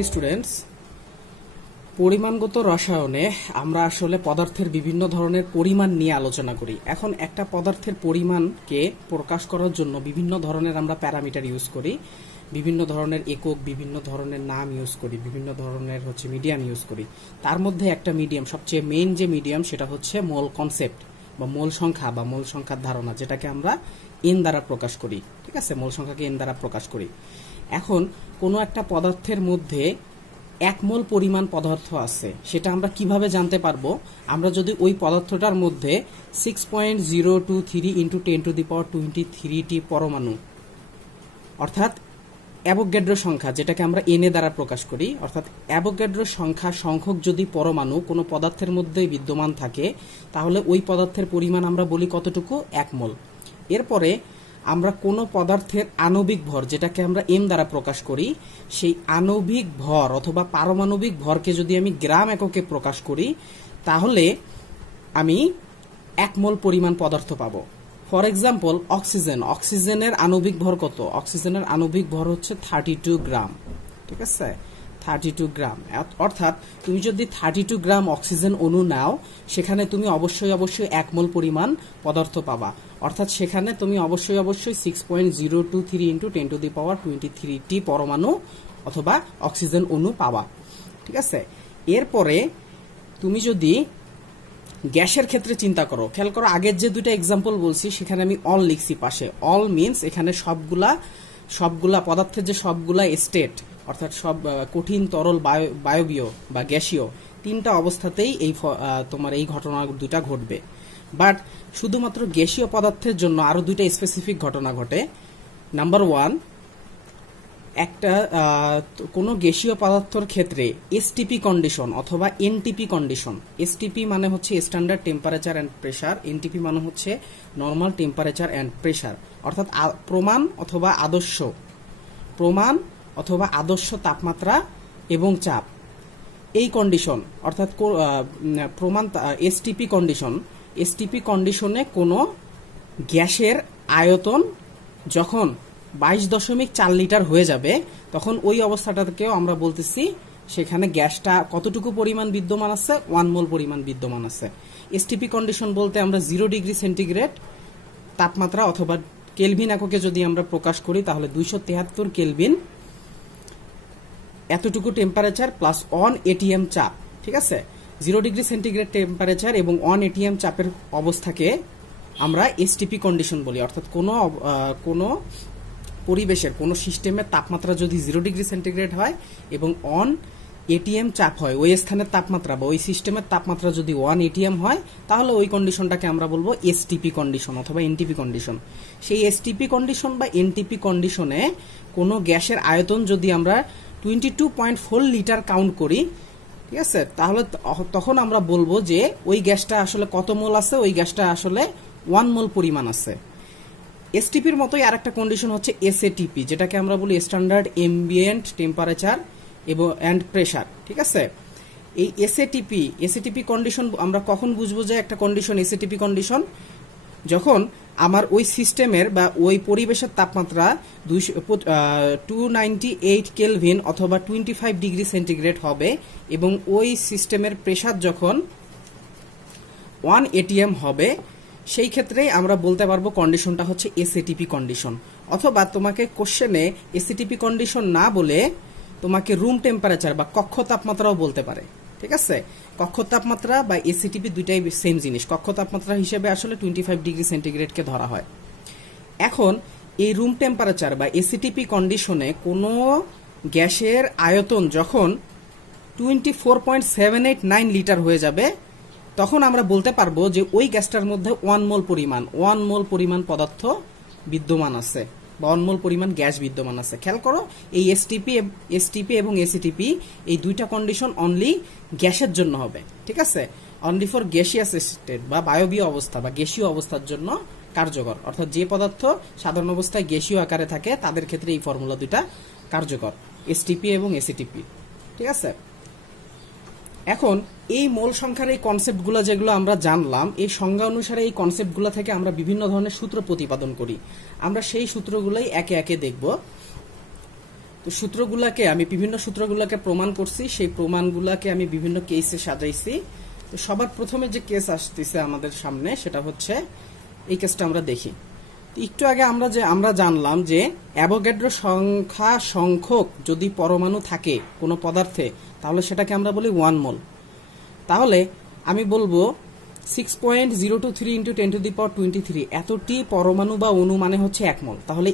Dear students, পরিমাণগত রসায়নে আমরা আসলে পদার্থের বিভিন্ন ধরনের পরিমাণ নিয়ে আলোচনা করি। এখন একটা পদার্থের পরিমাণকে প্রকাশ করার জন্য বিভিন্ন ধরনের আমরা প্যারামিটার ইউজ করি, বিভিন্ন ধরনের একক, বিভিন্ন ধরনের নাম ইউজ করি, বিভিন্ন ধরনের মিডিয়াম ইউজ করি। তার মধ্যে একটা মিডিয়াম, সবচেয়ে মেইন যে মিডিয়াম, সেটা হচ্ছে মোল কনসেপ্ট বা মোল সংখ্যা বা মোল সংখ্যার ধারণা, যেটাকে আমরা এন দ্বারা প্রকাশ করি। ঠিক আছে, মোল সংখ্যাকে এন দ্বারা প্রকাশ করি। এখন কোনো একটা পদার্থের মধ্যে এক মোল পরিমাণ পদার্থ আছে, সেটা আমরা কিভাবে জানতে পারবো? আমরা যদি ওই পদার্থটার মধ্যে 6.023 × 10⁻23টি পরমাণু, অর্থাৎ অ্যাভোগাড্রো সংখ্যা, যেটাকে আমরা এন এ দ্বারা প্রকাশ করি, অর্থাৎ অ্যাভোগাড্রো সংখ্যা সংখ্যক যদি পরমাণু কোনো পদার্থের মধ্যে বিদ্যমান থাকে, তাহলে ওই পদার্থের পরিমাণ আমরা বলি কতটুকু? 1 মোল। এরপরে আমরা কোনো পদার্থের আণবিক ভর, যেটাকে আমরা এম দ্বারা প্রকাশ করি, সেই আণবিক ভর অথবা পারমাণবিক ভরকে যদি আমি গ্রাম এককে প্রকাশ করি, তাহলে আমি 1 মোল পরিমাণ পদার্থ পাবো। ফর এক্সাম্পল, অক্সিজেনের আণবিক ভর কত? অক্সিজেনের আণবিক ভর হচ্ছে 32 গ্রাম। ঠিক আছে, 32 গ্রাম। অর্থাৎ তুমি যদি 32 গ্রাম অক্সিজেন অণু নাও, সেখানে তুমি অবশ্যই 1 মোল পরিমাণ পদার্থ পাবা। অর্থাৎ সেখানে তুমি অবশ্যই 6.023 × 10⁻23টি পরমাণু অথবা অক্সিজেন অণু পাবা। ঠিক আছে, এরপরে তুমি যদি গ্যাসের ক্ষেত্রে চিন্তা করো, খেয়াল করো, আগের যে দুটো এক্সাম্পল বলছি সেখানে আমি অল লিখছি পাশে। অল মিনস এখানে সবগুলা পদার্থের যে সবগুলা স্টেট, অর্থাৎ সব কঠিন, তরল, বায়বীয় বা গ্যাসীয়, তিনটা অবস্থাতেই তোমার এই ঘটনা দুটা ঘটবে। বাট শুধুমাত্র গ্যাসীয় পদার্থের জন্য আরো দুইটা স্পেসিফিক ঘটনা ঘটে। নাম্বার 1, একটা কোনো গ্যাসীয় পদার্থের ক্ষেত্রে এসটিপি কন্ডিশন অথবা এনটিপি কন্ডিশন। এসটিপি মানে হচ্ছে standard temperature and pressure, NTP মানে হচ্ছে নর্মাল টেম্পারেচার অ্যান্ড প্রেসার, অর্থাৎ প্রমাণ অথবা আদর্শ তাপমাত্রা এবং চাপ। এই কন্ডিশন অর্থাৎ প্রমাণ এসটিপি কন্ডিশনে কোনো গ্যাসের আয়তন যখন 22.4 লিটার হয়ে যাবে, তখন ওই অবস্থাটাকেও আমরা বলতেছি সেখানে গ্যাসটা কতটুকু পরিমাণ বিদ্যমান আছে? 1 মোল পরিমাণ বিদ্যমান আছে। এসটিপি কন্ডিশন বলতে আমরা 0 ডিগ্রি সেন্টিগ্রেড তাপমাত্রা অথবা কেলভিন এককে যদি আমরা প্রকাশ করি, তাহলে 273 কেলভিন, এতটুকু টেম্পারেচার প্লাস 1 ATM চাপ। ঠিক আছে, 0 ডিগ্রি সেন্টিগ্রেড টেম্পারেচার এবং 1 ATM চাপের অবস্থাকে আমরা এসটিপি কন্ডিশন বলি। অর্থাৎ কোনো পরিবেশের কোনো সিস্টেমের তাপমাত্রা যদি 0 ডিগ্রি সেন্টিগ্রেড হয় এবং 1 ATM চাপ হয়, ওই স্থানের তাপমাত্রা বা ওই সিস্টেমের তাপমাত্রা যদি 1 ATM হয়, তাহলে ওই কন্ডিশনটাকে আমরা বলবো এসটিপি কন্ডিশন অথবা এনটিপি কন্ডিশন। সেই এসটিপি কন্ডিশন বা এনটিপি কন্ডিশনে কোনো গ্যাসের আয়তন যদি আমরা 22.4 লিটার কাউন্ট করি, ঠিক আছে, তাহলে তখন আমরা বলবো যে ওই গ্যাসটা আসলে কত মোল আছে? ওই গ্যাসটা আসলে 1 মোল পরিমাণ আছে। এসটিপির মতোই আরেকটা কন্ডিশন হচ্ছে এসএটিপি, যেটাকে আমরা বলি স্ট্যান্ডার্ড এম্বিয়েন্ট টেম্পারেচার এবং অ্যান্ড প্রেসার। ঠিক আছে, এই এসএটিপি কন্ডিশন আমরা কখন বুঝবো যে একটা কন্ডিশন এসএটিপি কন্ডিশন? যখন আমার ওই সিস্টেমের বা ওই পরিবেশের তাপমাত্রা 298 কেলভিন অথবা 25 ডিগ্রি সেন্টিগ্রেড হবে এবং ওই সিস্টেমের প্রেসার যখন 1 ATM হবে, সেই ক্ষেত্রে আমরা বলতে পারবো কন্ডিশনটা হচ্ছে এসএটিপি কন্ডিশন। অথবা তোমাকে কোশ্চেনে এসএটিপি কন্ডিশন না বলে তোমাকে রুম টেম্পারেচার বা কক্ষ তাপমাত্রাও বলতে পারে। ঠিক আছে, কক্ষ তাপমাত্রা বা এসএটিপি দুইটাই সেম জিনিস। কক্ষ তাপমাত্রা হিসেবে আসলে 25 ডিগ্রি সেন্টিগ্রেডকে ধরা হয়। এখন এই রুম টেম্পারেচার বা এসএটিপি কন্ডিশনে কোনো গ্যাসের আয়তন যখন 24.789 লিটার হয়ে যাবে, তখন আমরা বলতে পারবো যে ওই গ্যাসটার মধ্যে 1 মোল পরিমাণ পদার্থ বিদ্যমান আছে বা 1 মোল পরিমাণ গ্যাস বিদ্যমান আছে। খেয়াল করো, এই এসটিপি এবং এসিটিপি এই দুইটা কন্ডিশন অনলি গ্যাসের জন্য হবে। ঠিক আছে, অনলি ফর গ্যাসিয়াস স্টেট বা বায়বীয় অবস্থা বা গ্যাসীয় অবস্থার জন্য কার্যকর। অর্থাৎ যে পদার্থ সাধারণ অবস্থায় গ্যাসীয় আকারে থাকে, তাদের ক্ষেত্রে এই ফর্মুলা দুইটা কার্যকর, এসটিপি এবং এসিটিপি। ঠিক আছে, এখন এই মোল সংখ্যার এই কনসেপ্টগুলো যেগুলো আমরা জানলাম, এই সংজ্ঞা অনুসারে এই কনসেপ্টগুলো থেকে আমরা বিভিন্ন ধরনের সূত্র প্রতিপাদন করি। আমরা সেই সূত্রগুলোই একে একে দেখব। তো সূত্রগুলাকে আমি বিভিন্ন সূত্রগুলাকে প্রমাণ করছি, সেই প্রমাণগুলাকে আমি বিভিন্ন কেসে সাজাইছি। তো সবার প্রথমে যে কেস আসতেছে আমাদের সামনে সেটা হচ্ছে এই কেসটা আমরা দেখি। একটু আগে আমরা জানলাম যে অ্যাভোগাড্রো সংখ্যক যদি পরমাণু থাকে কোনো পদার্থে তাহলে সেটাকে আমরা বলি 1 মোল। তাহলে আমি বলবো 6.023 × 10⁻23 এতটি পরমাণু বা অণু মানে হচ্ছে 1 মোল। তাহলে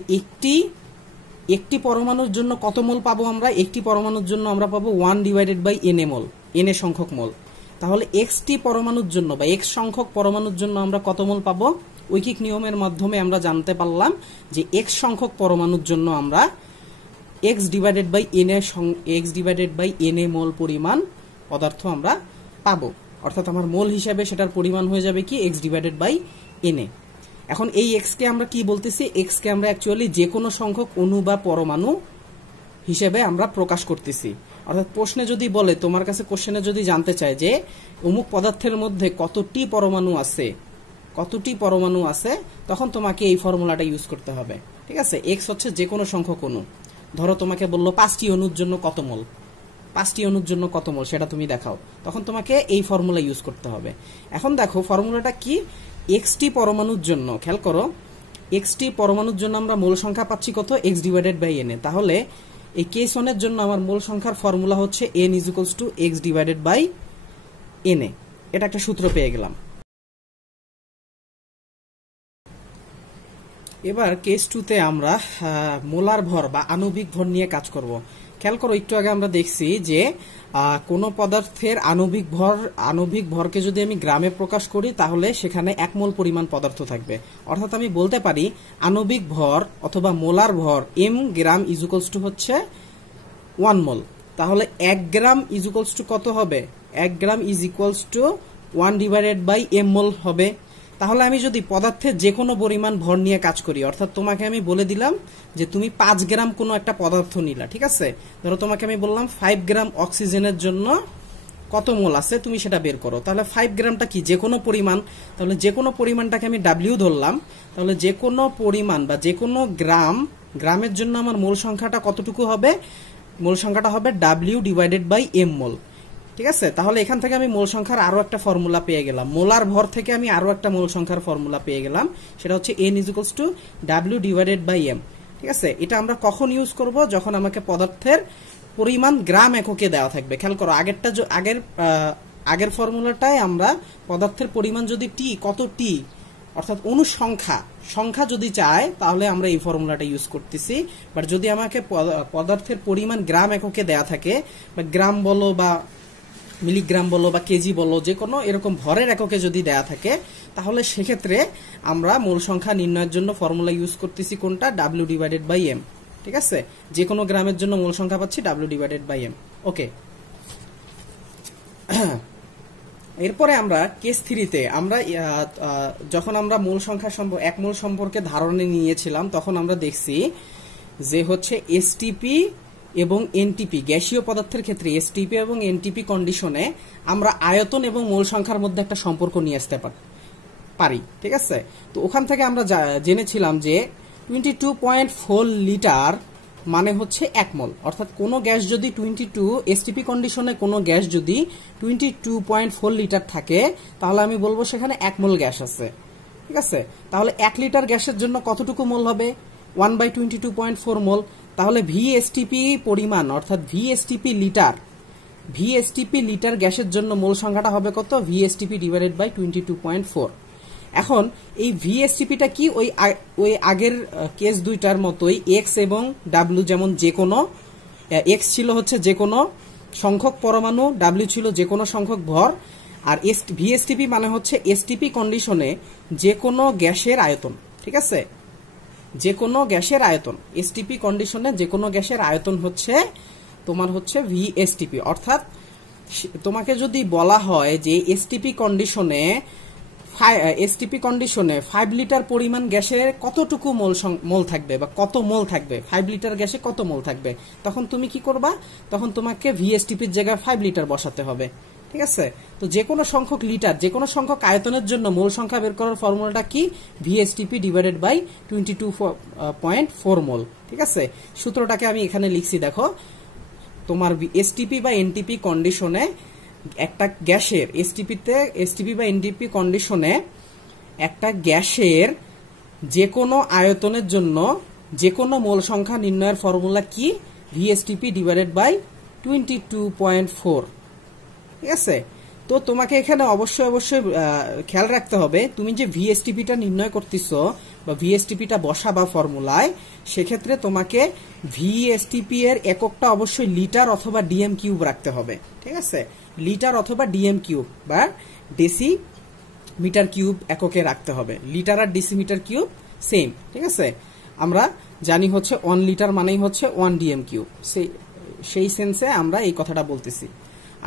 একটি পরমাণুর জন্য কত মোল পাবো আমরা? একটি পরমাণুর জন্য আমরা পাবো 1/Na মোল, Na সংখ্যক মোল। তাহলে টি পরমাণুর জন্য বা x সংখ্যক পরমাণুর জন্য আমরা কত মোল পাবো? ঐকিক নিয়মের মাধ্যমে আমরা জানতে পারলাম যে x সংখ্যক পরমাণুর জন্য আমরা x/Na মোল পরিমাণ পদার্থ আমরা পাবো। অর্থাৎ আমার মোল হিসাবে সেটার পরিমাণ হয়ে যাবে কি x/Na। এখন এই x কে আমরা কি বলতেছি? x কে আমরা অ্যাকচুয়ালি যে কোনো সংখ্যক অণু বা পরমাণু হিসেবে আমরা প্রকাশ করতেছি। অর্থাৎ প্রশ্নে যদি বলে, তোমার কাছে কোশ্চেনে যদি জানতে চায় যে অমুক পদার্থের মধ্যে কতটি পরমাণু আছে, তখন তোমাকে এই ফর্মুলাটা ইউজ করতে হবে। ঠিক আছে, x হচ্ছে যে কোনো সংখ্যক অণু। ধরো তোমাকে বললো 5টি অণুর জন্য কত মোল, 5টি অণুর জন্য কত মোল সেটা তুমি দেখাও, তখন তোমাকে এই ফর্মুলা ইউজ করতে হবে। এখন দেখো ফর্মুলাটা কি, টি পরমাণুর জন্য, খেয়াল করো, টি পরমাণুর জন্য আমরা মোল সংখ্যা পাচ্ছি কত? x/Na। তাহলে এই কেস 1 এর জন্য আমার মোল সংখ্যার ফর্মুলা হচ্ছে n = x/Na। এটা একটা সূত্র পেয়ে গেলাম। এবার কেস 2 তে আমরা মোলার ভর বা আণবিক ভর নিয়ে কাজ করব। খেয়াল করো, একটু আগে আমরা দেখছি যে কোনো পদার্থের আণবিক ভরকে যদি আমি গ্রামে প্রকাশ করি তাহলে সেখানে 1 মোল পরিমাণ পদার্থ থাকবে। অর্থাৎ আমি বলতে পারি আণবিক ভর অথবা মোলার ভর m গ্রাম হচ্ছে 1 মোল। তাহলে 1 গ্রাম কত হবে? 1 গ্রাম 1/m মোল হবে। তাহলে আমি যদি পদার্থের যে কোনো পরিমাণ ভর নিয়ে কাজ করি, অর্থাৎ তোমাকে আমি বলে দিলাম যে তুমি 5 গ্রাম কোনো একটা পদার্থ নিলা, ঠিক আছে? ধরো তোমাকে আমি বললাম 5 গ্রাম অক্সিজেনের জন্য কত মোল আছে তুমি সেটা বের করো। তাহলে 5 গ্রামটা কি? যে কোনো পরিমাণ। তাহলে যে কোনো পরিমাণটাকে আমি W ধরলাম। তাহলে যে কোনো পরিমাণ বা যে কোনো গ্রামের জন্য আমার মোল সংখ্যাটা কতটুকু হবে? মোল সংখ্যাটা হবে W/m মোল। ঠিক আছে, তাহলে এখান থেকে আমি মোল সংখ্যার আরো একটা ফর্মুলা পেয়ে গেলাম। মোলার ভর থেকে আমি আরো একটা মোল সংখ্যার ফর্মুলা পেয়ে গেলাম, সেটা হচ্ছে n = W/m। ঠিক আছে, এটা আমরা কখন ইউজ করব? যখন আমাকে পদার্থের পরিমাণ গ্রাম এককে দেওয়া থাকবে। খেয়াল করো, আগের ফর্মুলাটায় আমরা পদার্থের পরিমাণ যদি কত টি অর্থাৎ অণু সংখ্যা যদি চায় তাহলে আমরা এই ফর্মুলাটা ইউজ করতেছি। বাট যদি আমাকে পদার্থের পরিমাণ গ্রাম এককে দেওয়া থাকে, বা গ্রাম বলো বা মিলিগ্রাম বলো বা কেজি বলো, যে কোনো এরকম ভরের এককে যদি দেয়া থাকে, তাহলে সেক্ষেত্রে আমরা মোল সংখ্যা নির্ণয়ের জন্য ফর্মুলা ইউজ করতেছি কোনটা? W/m। ঠিক আছে, যে কোনো গ্রামের জন্য মোল সংখ্যা পাচ্ছি W/m। ওকে, এরপরে আমরা কেস 3 তে আমরা যখন আমরা মোল সংখ্যা 1 মোল সম্পর্কে ধারণা নিয়েছিলাম, তখন আমরা দেখছি যে হচ্ছে এসটিপি এবং এনটিপি গ্যাসীয় পদার্থের ক্ষেত্রে এসটিপি এবং এনটিপি কন্ডিশনে আমরা আয়তন এবং মোল সংখ্যার মধ্যে একটা সম্পর্ক নিয়ে আসতে পারি। ঠিক আছে, তো ওখান থেকে আমরা জেনেছিলাম যে 22.4 লিটার মানে হচ্ছে 1 মোল। অর্থাৎ কোনো গ্যাস যদি এসটিপি কন্ডিশনে কোনো গ্যাস যদি 22.4 লিটার থাকে, তাহলে আমি বলবো সেখানে 1 মোল গ্যাস আছে। ঠিক আছে, তাহলে 1 লিটার গ্যাসের জন্য কতটুকু মোল হবে? 1/22.4 মোল। তাহলে ভিএসটিপি পরিমাণ অর্থাৎ ভিএসটিপি লিটার গ্যাসের জন্য মোল সংখ্যাটা হবে কত? VSTP/22.4। এখন এই ভিএসটিপিটা কি? ওই আগের কেস 2টার মতোই এক্স এবং ডাব্লিউ, যেমন যে কোনো এক্স ছিল হচ্ছে যে কোনো সংখ্যক পরমাণু, ডাব্লিউ ছিল যে কোনো সংখ্যক ভর, আর ভিএসটিপি মানে হচ্ছে এসটিপি কন্ডিশনে যে কোনো গ্যাসের আয়তন। ঠিক আছে, যে কোনো গ্যাসের আয়তন, এসটিপি কন্ডিশনে যে কোনো গ্যাসের আয়তন হচ্ছে তোমার হচ্ছে ভিএসটিপি। অর্থাৎ তোমাকে যদি বলা হয় যে এসটিপি কন্ডিশনে 5 লিটার পরিমাণ গ্যাসের কতটুকু মোল থাকবে বা কত মোল থাকবে, 5 লিটার গ্যাসে কত মোল থাকবে, তখন তুমি কি করবা? তখন তোমাকে ভিএসটিপির জায়গায় 5 লিটার বসাতে হবে। ঠিক ঠিক আছে। তো যে কোনো সংখ্যক লিটার, যে কোনো সংখ্যক আয়তনের জন্য মোল সংখ্যা বের করার ফর্মুলাটা কি? ভিএসটিপি ডিভাইডেড বাই 22.4 মোল। ঠিক আছে, সূত্রটাকে আমি এখানে লিখছি, দেখো তোমার এসটিপি বা এনটিপি কন্ডিশনে একটা গ্যাসের এসটিপি বা এনটিপি কন্ডিশনে একটা গ্যাসের যে কোনো আয়তনের জন্য যে কোনো মোল সংখ্যা নির্ণয়ের ফর্মুলা কি? ভিএসটিপি ডিভাইডেড বাই 22.4। ঠিক আছে, তো তোমাকে এখানে অবশ্যই খেয়াল রাখতে হবে, তুমি যে ভিএসটিপিটা নির্ণয় করতেছো বা ভিএসটিপিটা বসাবা ফর্মুলায়, সেক্ষেত্রে তোমাকে ভিএসটিপি এর এককটা অবশ্যই লিটার অথবা ডিএম কিউব রাখতে হবে। ঠিক আছে, লিটার অথবা ডিএম কিউব বা ডেসি মিটার কিউব এককে রাখতে হবে। লিটার আর ডেসিমিটার কিউব সেম। ঠিক আছে, আমরা জানি হচ্ছে 1 লিটার মানেই হচ্ছে 1 ডিএম কিউব, সেই সেন্সে আমরা এই কথাটা বলতেছি।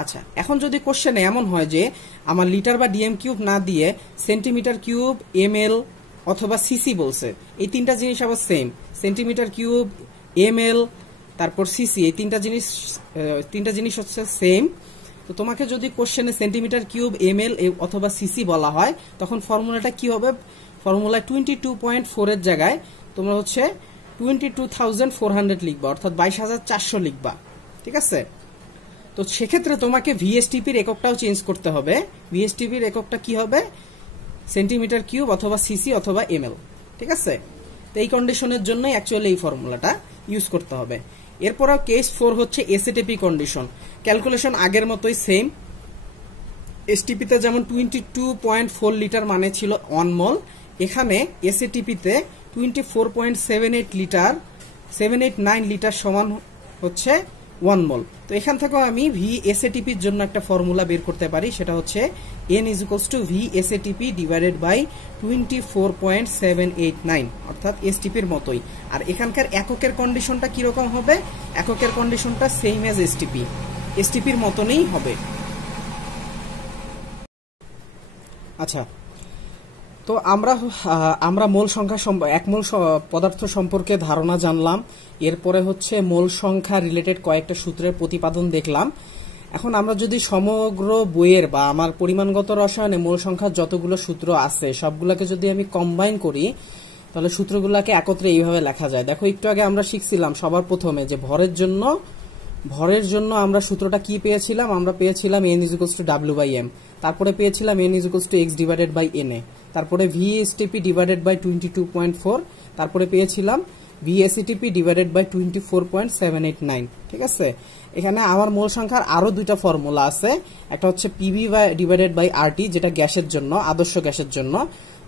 আচ্ছা, এখন যদি কোশ্চেনে এমন হয় যে আমার লিটার বা ডিএম কিউব না দিয়ে সেন্টিমিটার কিউব, এমএল অথবা সিসি বলছে, এই তিনটা জিনিস আবার সেম, সেন্টিমিটার কিউব, এমএল, তারপর সিসি, এই তিনটা জিনিস হচ্ছে সেম। তো তোমাকে যদি কোশ্চেনে সেন্টিমিটার কিউব, এমএল অথবা সিসি বলা হয়, তখন ফর্মুলাটা কি হবে? ফর্মুলা 22.4 এর জায়গায় তোমরা হচ্ছে 22,400 লিখবা, অর্থাৎ 22,400 লিখবা। ঠিক আছে, তো সেক্ষেত্রে তোমাকে ভিএসটিপির এককটাও চেঞ্জ করতে হবে। ভিএসটিপির এককটা কি হবে? সেন্টিমিটার কিউব অথবা সিসি অথবা এমএল। ঠিক আছে, তো এই কন্ডিশনের জন্য অ্যাকচুয়ালি এই ফর্মুলাটা ইউজ করতে হবে। এরপর কেস 4 হচ্ছে এসএটিপি কন্ডিশন। ক্যালকুলেশন আগের মতোই সেম। এসটিপিতে যেমন 22.4 লিটার মানে ছিল 1 মোল, এখানে এসএটিপিতে 24.78 লিটার সমান হচ্ছে 1 মোল। তো এখান থেকেও আমি ভিএসএটিপির জন্য একটা ফর্মুলা বের করতে পারি, সেটা হচ্ছে N = ভিএসএটিপি ডিভাইডেড বাই 24.789, অর্থাৎ এসটিপির মতোই। আর এখানকার এককের কন্ডিশনটা কিরকম হবে? এককের কন্ডিশনটা সেম এজ এসটিপির মতনই হবে। আচ্ছা, তো আমরা মোল সংখ্যা এক মোল পদার্থ সম্পর্কে ধারণা জানলাম। এরপরে হচ্ছে মোল সংখ্যা রিলেটেড কয়েকটা সূত্রের প্রতিপাদন দেখলাম। এখন আমরা যদি সমগ্র বইয়ের বা আমার পরিমাণগত রসায়নে মোল সংখ্যার যতগুলো সূত্র আছে সবগুলোকে যদি আমি কম্বাইন করি, তাহলে সূত্রগুলোকে একত্রে এইভাবে লেখা যায়। দেখো, একটু আগে আমরা শিখছিলাম সবার প্রথমে যে ভরের জন্য আমরা সূত্রটা কি পেয়েছিলাম? আমরা পেয়েছিলাম N = W/m, তারপরে পেয়েছিলাম N = x divided by Na, তারপরে ভিএসটিপি ডিভাইডেড বাই 22.4, তারপরে পেয়েছিলাম ভিএসটিপি ডিভাইডেড বাই 24.789। ঠিক আছে, এখানে আমার মোল সংখ্যার আরো দুইটা ফর্মুলা আছে। একটা হচ্ছে পিভি ডিভাইডেড বাই আরটি, যেটা গ্যাসের জন্য, আদর্শ গ্যাসের জন্য,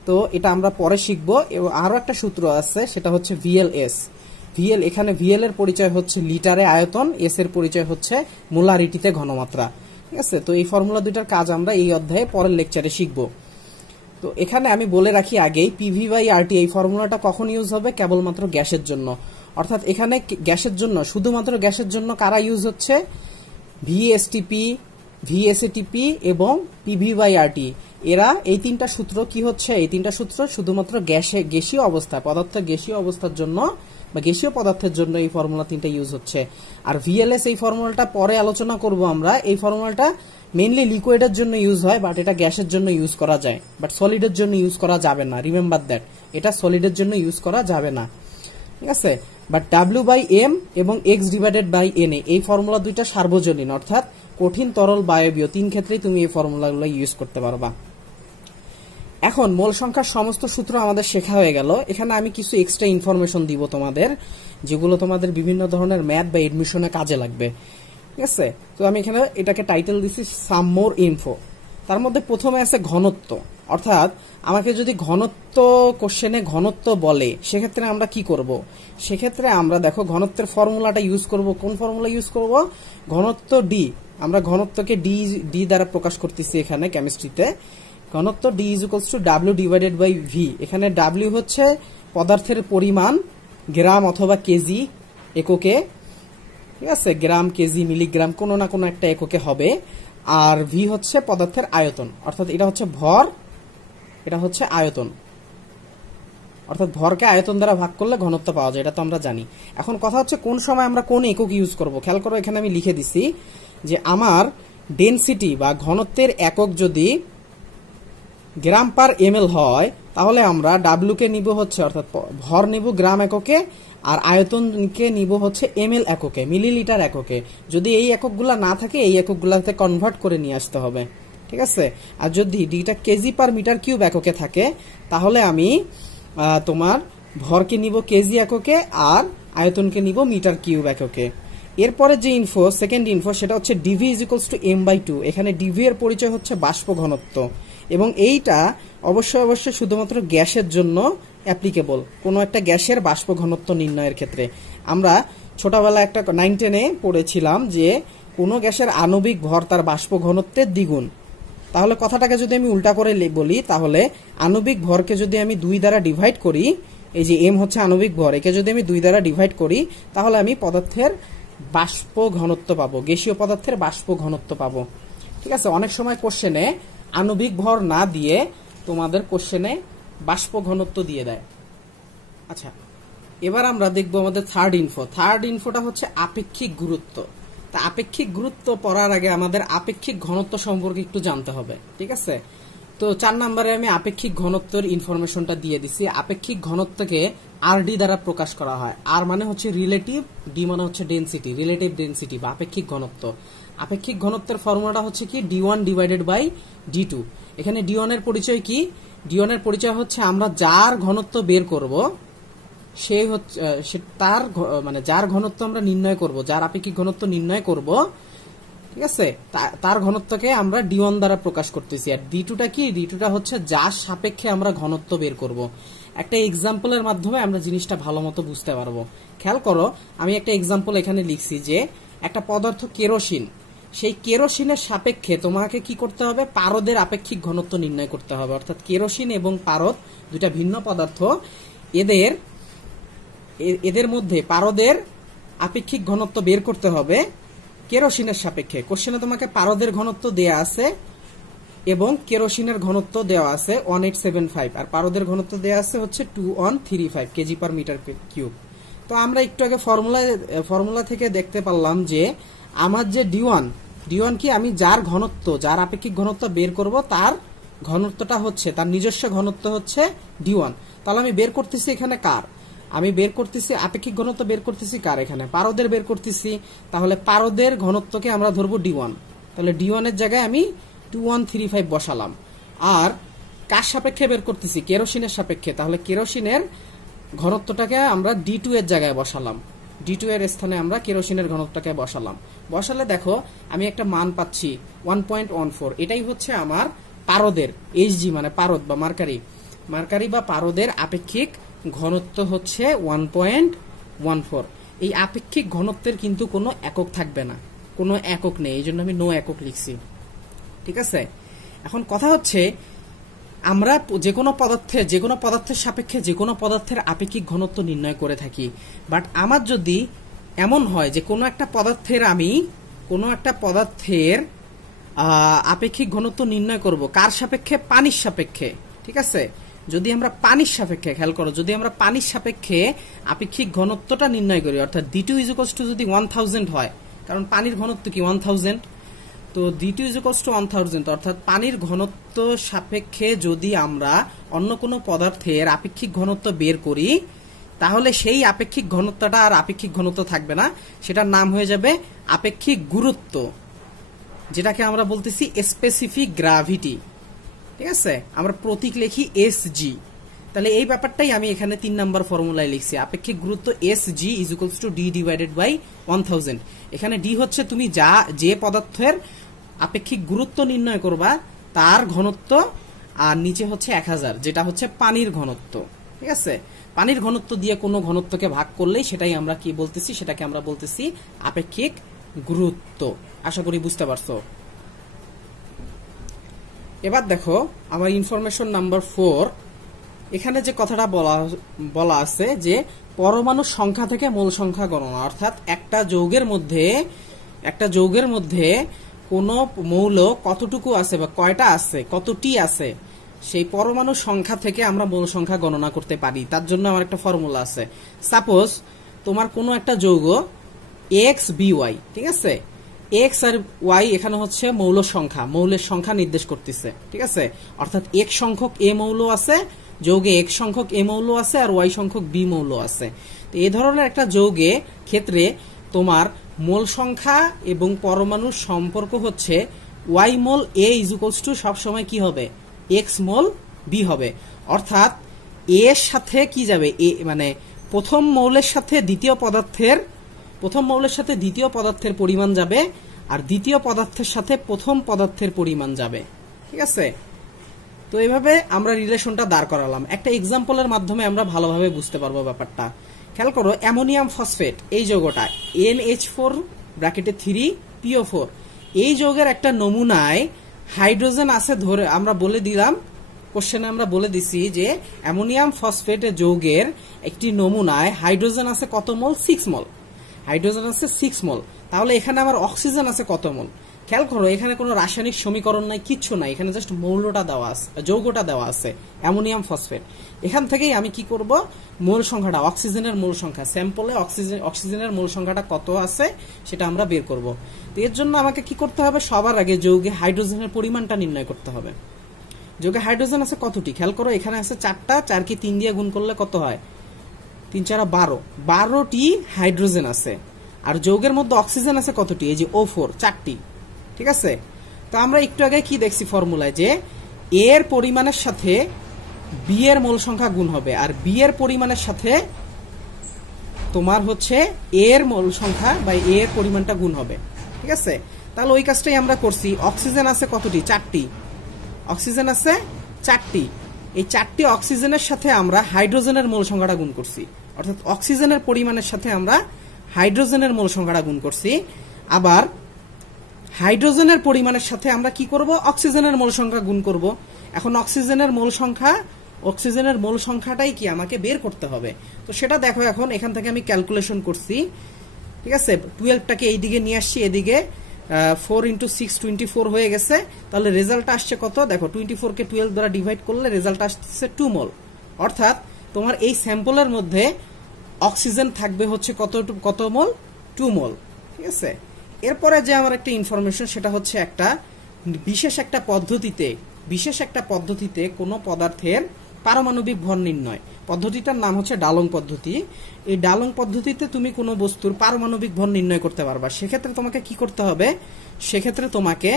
তো এটা আমরা পরে শিখবো। এবং আরো একটা সূত্র আছে, সেটা হচ্ছে ভিএলএস। এখানে ভিএল এর পরিচয় হচ্ছে লিটারে আয়তন, এস এর পরিচয় হচ্ছে মোলারিটিতে ঘনমাত্রা। ঠিক আছে, তো এই ফর্মুলা দুইটার কাজ আমরা এই অধ্যায়ে পরের লেকচারে শিখবো। তো এখানে আমি বলে রাখি আগেই, PV/RT এই ফর্মুলাটা কখন ইউজ হবে? কেবলমাত্র গ্যাসের জন্য। অর্থাৎ এখানে গ্যাসের জন্য, শুধুমাত্র গ্যাসের জন্য কারা ইউজ হচ্ছে? ভিএসটিপি, ভিএসএটিপি এবং PV/RT। এরা এই তিনটা সূত্র কি হচ্ছে? এই তিনটা সূত্র শুধুমাত্র গ্যাসীয় অবস্থায়, পদার্থের গ্যাসীয় অবস্থার জন্য বা গ্যাসীয় পদার্থের জন্য এই ফর্মুলা তিনটা ইউজ হচ্ছে। আর ভিএলএস এই ফর্মুলাটা পরে আলোচনা করব আমরা। এই ফর্মুলাটা মেইনলি লিকুইডের জন্য ইউজ হয়, বাট এটা গ্যাসের জন্য ইউজ করা যায়, বাট সলিডের জন্য ইউজ করা যাবে না। রিমেম্বার দ্যাট, এটা সলিডের জন্য ইউজ করা যাবে না। ঠিক আছে, বাট W/m এবং x ডিভাইডেড বাই Na এই ফর্মুলা দুইটা সার্বজনীন, অর্থাৎ কঠিন, তরল, বায়বীয়, তিন ক্ষেত্রেই তুমি এই ফর্মুলাগুলো ইউজ করতে পারবা। এখন মোল সংখ্যার সমস্ত সূত্র আমাদের শেখা হয়ে গেল। এখানে আমি কিছু এক্সট্রা ইনফরমেশন দিব তোমাদের, যেগুলো তোমাদের বিভিন্ন ধরনের ম্যাথ বা এডমিশনে কাজে লাগবে। ঠিক আছে, তো আমি এখানে এটাকে টাইটেল দিচ্ছি সাম মোর ইনফো। তার মধ্যে প্রথমে আছে ঘনত্ব, অর্থাৎ আমাকে যদি ঘনত্ব কোশ্চেনে ঘনত্ব বলে, সেক্ষেত্রে আমরা কি করব? সেক্ষেত্রে আমরা দেখো ঘনত্বের ফর্মুলাটা ইউজ করব। কোন ফর্মুলা ইউজ করব? ঘনত্ব ডি। আমরা ঘনত্বকে ডি দ্বারা প্রকাশ করতেছি এখানে কেমিস্ট্রিতে। ঘনত্ব D = W divided by V. এখানে W হচ্ছে পদার্থের পরিমাণ, গ্রাম অথবা কেজি এককে। ঠিক আছে, গ্রাম, কেজি, মিলিগ্রাম, কোনো না কোনো একটা এককে হবে। আর ভি হচ্ছে পদার্থের আয়তন, অর্থাৎ এটা হচ্ছে ভর, এটা হচ্ছে আয়তন। অর্থাৎ ভরকে আয়তন দ্বারা ভাগ করলে ঘনত্ব পাওয়া যায়, এটা তো আমরা জানি। এখন কথা হচ্ছে কোন সময় আমরা কোন একক ইউজ করব। খেয়াল করো, এখানে আমি লিখে দিছি যে আমার ডেনসিটি বা ঘনত্বের একক যদি গ্রাম পার এমএল হয়, তাহলে আমরা ডাব্লিউ কে নিব হচ্ছে, অর্থাৎ ভর নিব গ্রাম এককে, আর আয়তনকে নিব হচ্ছে এমএল এককে, মিলিলিটার এককে। যদি এই এককগুলা না থাকে, এই এককগুলাতে কনভার্ট করে নিয়ে আসতে হবে, ঠিক আছে। আর যদি ডিটা কেজি পার মিটার কিউব এককে থাকে, তাহলে আমি তোমার ভরকে নিব কেজি এককে আর আয়তনকে নিব মিটার কিউব এককে। এরপরে যে ইনফো, সেকেন্ড ইনফো, সেটা হচ্ছে DV is equals two m/2। এখানে ডিভি এর পরিচয় হচ্ছে বাষ্প ঘনত্ব, এবং এইটা অবশ্যই শুধুমাত্র গ্যাসের জন্য অ্যাপ্লিকেবল। কোনো একটা গ্যাসের বাষ্প ঘনত্ব নির্ণয়ের ক্ষেত্রে আমরা ছোটবেলায় একটা 9-10-এ পড়েছিলাম যে কোনো গ্যাসের আণবিক ভর তার বাষ্প ঘনত্বের দ্বিগুণ। তাহলে কথাটাকে যদি আমি উল্টা করে বলি, তাহলে আণবিক ভরকে যদি আমি 2 দ্বারা ডিভাইড করি, এই যে m হচ্ছে আণবিক ভর, একে যদি আমি 2 দ্বারা ডিভাইড করি, তাহলে আমি পদার্থের বাষ্প ঘনত্ব পাবো, গ্যাসীয় পদার্থের বাষ্প ঘনত্ব পাবো, ঠিক আছে। অনেক সময় কোশ্চেনে আণবিক ভর না দিয়ে তোমাদের কোশ্চেনে বাষ্প ঘনত্ব দিয়ে দেয়। আচ্ছা, এবার আমরা দেখবো আমাদের থার্ড ইনফো। থার্ড ইনফোটা হচ্ছে আপেক্ষিক গুরুত্ব। তা আপেক্ষিক গুরুত্ব পড়ার আগে আমাদের আপেক্ষিক ঘনত্ব সম্পর্কে একটু জানতে হবে, ঠিক আছে। তো 4 নম্বরে আমি আপেক্ষিক ঘনত্বের ইনফরমেশনটা দিয়ে দিছি। আপেক্ষিক ঘনত্বকে আরডি দ্বারা প্রকাশ করা হয়। আর মানে হচ্ছে রিলেটিভ, ডি মানে হচ্ছে ডেনসিটি, রিলেটিভ ডেনসিটি বা আপেক্ষিক ঘনত্ব। আপেক্ষিক ঘনত্বের ফর্মুলাটা হচ্ছে কি d1 ডিভাইডেড বাই d2। এখানে d1 এর পরিচয় কি? d1 এর পরিচয় হচ্ছে আমরা যার ঘনত্ব বের করব, সে হচ্ছে তার মানে যার ঘনত্ব আমরা নির্ণয় করব, যার আপেক্ষিক ঘনত্ব নির্ণয় করব, ঠিক আছে, তার ঘনত্বকে আমরা d1 দ্বারা প্রকাশ করতেছি। আর d2টা কি? d2টা হচ্ছে যার সাপেক্ষে আমরা ঘনত্ব বের করব। একটা এক্সাম্পলের মাধ্যমে আমরা জিনিসটা ভালো মতো বুঝতে পারবো। খেয়াল করো, আমি একটা এক্সাম্পল এখানে লিখছি যে একটা পদার্থ কেরোসিন, সেই কেরোসিনের সাপেক্ষে তোমাকে কি করতে হবে? পারদের আপেক্ষিক ঘনত্ব নির্ণয় করতে হবে। অর্থাৎ কেরোসিন এবং পারদ দুটা ভিন্ন পদার্থ, এদের মধ্যে পারদের আপেক্ষিক ঘনত্ব বের করতে হবে কেরোসিনের সাপেক্ষে। কোশ্চেনে তোমাকে পারদের ঘনত্ব দেয়া আছে এবং কেরোসিনের ঘনত্ব দেওয়া আছে 1875, আর পারদের ঘনত্ব দেওয়া আছে হচ্ছে 2135 কেজি পার মিটার কিউব। তো আমরা একটু আগে ফর্মুলা থেকে দেখতে পারলাম যে আমার যে d1 কি, আমি যার ঘনত্ব, যার আপেক্ষিক ঘনত্ব বের করব, তার ঘনত্বটা হচ্ছে, তার নিজস্ব ঘনত্ব হচ্ছে d1। তাহলে আমি বের করতেছি এখানে কার? আমি বের করতেছি আপেক্ষিক ঘনত্ব, বের করতেছি কার? এখানে পারদের বের করতেছি। তাহলে পারদের ঘনত্বকে আমরা ধরবো d1। তাহলে d1 এর জায়গায় আমি 2135 বসালাম। আর কার সাপেক্ষে বের করতেছি? কেরোসিনের সাপেক্ষে। তাহলে কেরোসিনের ঘনত্বটাকে আমরা d2 এর জায়গায় বসালাম, d2 এর স্থানে আমরা কেরোসিনের ঘনত্বটাকে বসালাম। বসালে দেখো আমি একটা মান পাচ্ছি 1.14। এটাই হচ্ছে আমার পারদের, Hg মানে পারদ বা মার্কারি বা পারদের আপেক্ষিক ঘনত্ব হচ্ছে 1.14। এই আপেক্ষিক ঘনত্বের কিন্তু কোনো একক থাকবে না, কোনো একক নেই, এই জন্য আমি নো একক লিখছি, ঠিক আছে। এখন কথা হচ্ছে আমরা যে কোনো পদার্থের সাপেক্ষে যে কোনো পদার্থের আপেক্ষিক ঘনত্ব নির্ণয় করে থাকি। বাট আমার যদি এমন হয় যে কোনো একটা পদার্থের আপেক্ষিক ঘনত্ব নির্ণয় করব, কার সাপেক্ষে? পানির সাপেক্ষে, ঠিক আছে। যদি আমরা পানির সাপেক্ষে, খেয়াল করো, যদি আমরা পানির সাপেক্ষে আপেক্ষিক ঘনত্বটা নির্ণয় করি, অর্থাৎ d2 = যদি 1000 হয়, কারণ পানির ঘনত্ব কি 1000, তো d2 = 1000, অর্থাৎ পানির ঘনত্ব সাপেক্ষে যদি আমরা অন্য কোনো পদার্থের আপেক্ষিক ঘনত্ব বের করি, তাহলে সেই আপেক্ষিক ঘনত্বটা আর আপেক্ষিক ঘনত্ব থাকবে না, সেটার নাম হয়ে যাবে আপেক্ষিক গুরুত্ব, যেটাকে আমরা বলতেছি স্পেসিফিক গ্র্যাভিটি, ঠিক আছে। আমরা প্রতীক লিখি Sg। তাহলে এই ব্যাপারটাই আমি এখানে 3 নম্বর ফর্মুলায় লিখছি, আপেক্ষিক গুরুত্ব Sg = d ডিভাইডেড বাই 1000। এখানে d হচ্ছে তুমি যে পদার্থের আপেক্ষিক গুরুত্ব নির্ণয় করবা তার ঘনত্ব, আর নিচে হচ্ছে 1000, যেটা হচ্ছে পানির ঘনত্ব, ঠিক আছে। পানির ঘনত্ব দিয়ে কোনো ঘনত্বকে ভাগ করলেই সেটাই আমরা কি বলতেছি? সেটাকে আমরা বলতেছি আপেক্ষিক গুরুত্ব। আশা করি বুঝতে পারছো। এবার দেখো আমার ইনফরমেশন নাম্বার 4, এখানে যে কথাটা বলা আছে যে পরমাণু সংখ্যা থেকে মোল সংখ্যা গণনা, অর্থাৎ একটা যৌগের মধ্যে কোন মৌল কতটুকু আছে বা কয়টা আছে, কতটি আছে, সেই পরমাণু সংখ্যা থেকে আমরা মোল সংখ্যা গণনা করতে পারি। তার জন্য আমার একটা ফর্মুলা আছে। সাপোজ তোমার কোনো একটা যৌগ XBY, ঠিক আছে, এক্স আর ওয়াই এখানে হচ্ছে মৌল সংখ্যা, মৌলের সংখ্যা নির্দেশ করতেছে, ঠিক আছে। অর্থাৎ এক্স সংখ্যক এ মৌল আছে, যৌগে এক্স সংখ্যক এ মৌল আছে, আর ওয়াই সংখ্যক বি মৌল আছে। তো এই ধরনের একটা যৌগে ক্ষেত্রে তোমার মোল সংখ্যা এবং পরমাণুর সম্পর্ক হচ্ছে Y mole A is equals to সবসময় কি হবে, এক্স মোল বি হবে। অর্থাৎ এর সাথে কি যাবে, এ মানে প্রথম মৌলের সাথে দ্বিতীয় পদার্থের পরিমাণ যাবে, আর দ্বিতীয় পদার্থের সাথে প্রথম পদার্থের পরিমাণ যাবে, ঠিক আছে। তো এইভাবে আমরা রিলেশনটা দাঁড় করালাম। একটা এক্সাম্পলের মাধ্যমে আমরা ভালোভাবে বুঝতে পারবো ব্যাপারটা। খেয়াল করো, অ্যামোনিয়াম ফসফেট এই যৌগটা NH4 ব্র্যাকেটে 3PO4, এই যৌগের একটা নমুনায় হাইড্রোজেন আছে ধরে আমরা বলে দিলাম, কোশ্চেনে আমরা বলে দিছি যে অ্যামোনিয়াম ফসফেট যৌগের একটি নমুনায় হাইড্রোজেন আছে কত মোল, 6 মোল। হাইড্রোজেন আছে 6 মোল। তাহলে এখানে আমার অক্সিজেন আছে কত মোল? খেয়াল করো, এখানে কোনো রাসায়নিক সমীকরণ নাই, কিচ্ছু নাই, এখানে জাস্ট মৌলটা দেওয়া আছে, যৌগটা দেওয়া আছে অ্যামোনিয়াম ফসফেট। এখান থেকেই আমি কি করব, মোল সংখ্যাটা, অক্সিজেনের মোল সংখ্যা, স্যাম্পলে অক্সিজেনের মোল সংখ্যাটা কত আছে সেটা আমরা বের করব। তো এর জন্য আমাকে কি করতে হবে, সবার আগে যৌগে হাইড্রোজেনের পরিমাণটা নির্ণয় করতে হবে। যৌগে হাইড্রোজেন আছে কতটি? খেয়াল করো, এখানে আছে 4টা, 4কে 3 দিয়ে গুণ করলে কত হয়, 3 4 12, 12টি হাইড্রোজেন আছে। আর যৌগের মধ্যে অক্সিজেন আছে কতটি, এই যে O4, 4টি, ঠিক আছে। তো আমরা একটু আগে কি দেখছি ফর্মুলায়, যে এর পরিমাণের সাথে বি এর মোল সংখ্যা গুণ হবে, আর বি এর পরিমাণের সাথে তোমার হচ্ছে এর মোল সংখ্যা বা এর পরিমাণটা গুণ হবে, ঠিক আছে। তাহলে ওই কাজটাই আমরা করছি। অক্সিজেন আছে কতটি, 4টি, অক্সিজেন আছে 4টি। এই 4টি অক্সিজেনের সাথে আমরা হাইড্রোজেনের মোল সংখ্যাটা গুণ করছি, অর্থাৎ অক্সিজেনের পরিমাণের সাথে আমরা হাইড্রোজেনের মোল সংখ্যাটা গুণ করছি। আবার হাইড্রোজেনের পরিমাণের সাথে আমরা কি করব, অক্সিজেনের মোল সংখ্যা গুণ করব। এখন অক্সিজেনের মোল সংখ্যাটাই কি আমাকে বের করতে হবে। তো সেটা দেখো, এখন এখান থেকে আমি ক্যালকুলেশন করছি, ঠিক আছে। 12টাকে এই দিকে নিয়ে আসছি, এদিকে 4 × 6 24 হয়ে গেছে। তাহলে রেজাল্টটা আসছে কত, দেখো 24কে 12 দ্বারা ডিভাইড করলে রেজাল্ট আসছে 2 মোল। অর্থাৎ তোমার এই স্যাম্পলের মধ্যে অক্সিজেন থাকবে হচ্ছে কত মোল, 2 মোল, ঠিক আছে। এরপরে যে আমার একটা ইনফরমেশন, সেটা হচ্ছে একটা বিশেষ একটা পদ্ধতিতে কোনো পদার্থের পারমাণবিক ভর নির্ণয়। পদ্ধতিটার নাম হচ্ছে ডালং পদ্ধতি। এই ডালং পদ্ধতিতে তুমি কোনো বস্তুর পারমাণবিক ভর নির্ণয় করতে পারবা। সেক্ষেত্রে তোমাকে কি করতে হবে, সেক্ষেত্রে তোমাকে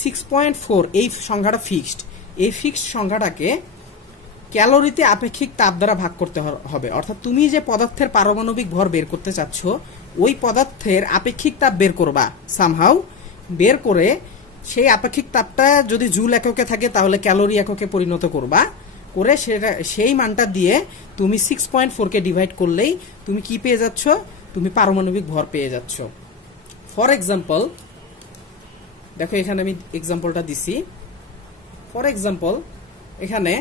6.4 এই সংখ্যাটা ফিক্সড, এই ফিক্সড সংখ্যাটাকে ক্যালোরিতে আপেক্ষিক তাপ দ্বারা ভাগ করতে হবে। অর্থাৎ তুমি যে পদার্থের পারমাণবিক ভর বের করতে চাচ্ছ, ওই পদার্থের আপেক্ষিক তাপ বের করবা, সামহাউ বের করে সেই আপেক্ষিক তাপটা যদি জুল এককে থাকে তাহলে ক্যালোরি এককে পরিণত করবা, করে সেই মানটা দিয়ে তুমি 6.4কে ডিভাইড করলেই তুমি কি পেয়ে যাচ্ছ, তুমি পারমাণবিক ভর পেয়ে যাচ্ছ। ফর এক্সাম্পল দেখো, এখানে আমি এক্সাম্পলটা দিছি। ফর এক্সাম্পল এখানে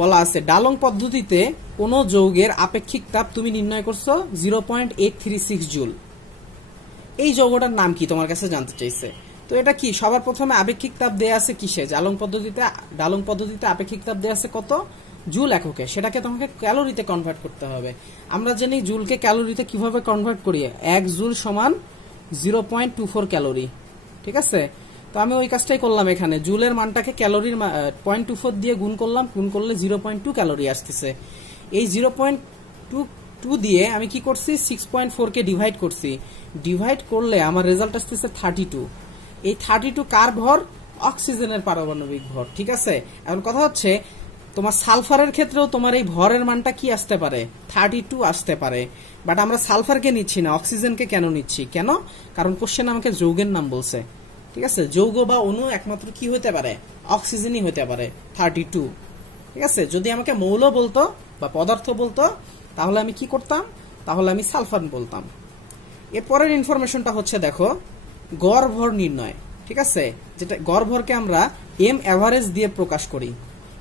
বলা আছে, ডালং পদ্ধতিতে কোন যৌগের আপেক্ষিক তাপ তুমি নির্ণয় করছো 0.836 জুল। এই যৌগটার নাম কি তোমার কাছে জানতে চাইছে। তো এটা কি, সবার প্রথমে আপেক্ষিক তাপ দেয়া আছে কিসে, ডালং পদ্ধতিতে আপেক্ষিক তাপ দেয়া আছে কত, জুল এককে। সেটাকে তোমাকে ক্যালোরিতে কনভার্ট করতে হবে। আমরা জানি জুলকে ক্যালোরিতে কিভাবে কনভার্ট করি, 1 জুল সমান 0.24 ক্যালোরি, ঠিক আছে। তো আমি ওই কাজটাই করলাম, এখানে জুলের মানটাকে ক্যালোরির 0.24 দিয়ে গুণ করলাম, গুণ করলে 0.2 ক্যালোরি আসতেছে। এই 0.22 দিয়ে আমি কি করছি, 6.4কে ডিভাইড করছি, ডিভাইড করলে আমার রেজাল্ট আসতেছে 32। এই 32 কার ভর, অক্সিজেনের পারমাণবিক ভর, ঠিক আছে। এখন কথা হচ্ছে, তোমার সালফারের ক্ষেত্রেও তোমার এই ভরের মানটা কি আসতে পারে, 32 আসতে পারে। বাট আমরা সালফারকে নিচ্ছি না, অক্সিজেনকে কেন নিচ্ছি, কেন, কারণ কোশ্চেন আমাকে যৌগের নাম বলছে, ঠিক আছে। যৌগ বা অণু একমাত্র কি হতে পারে, অক্সিজেনই হতে পারে, 32, ঠিক আছে। যদি আমাকে মৌল বলতো বা পদার্থ বলতো তাহলে আমি কি করতাম, তাহলে আমি সালফার বলতাম। এরপরের ইনফরমেশনটা হচ্ছে দেখো, গড় ভর নির্ণয়, ঠিক আছে। যেটা গড় ভরকে আমরা এম অ্যাভারেজ দিয়ে প্রকাশ করি,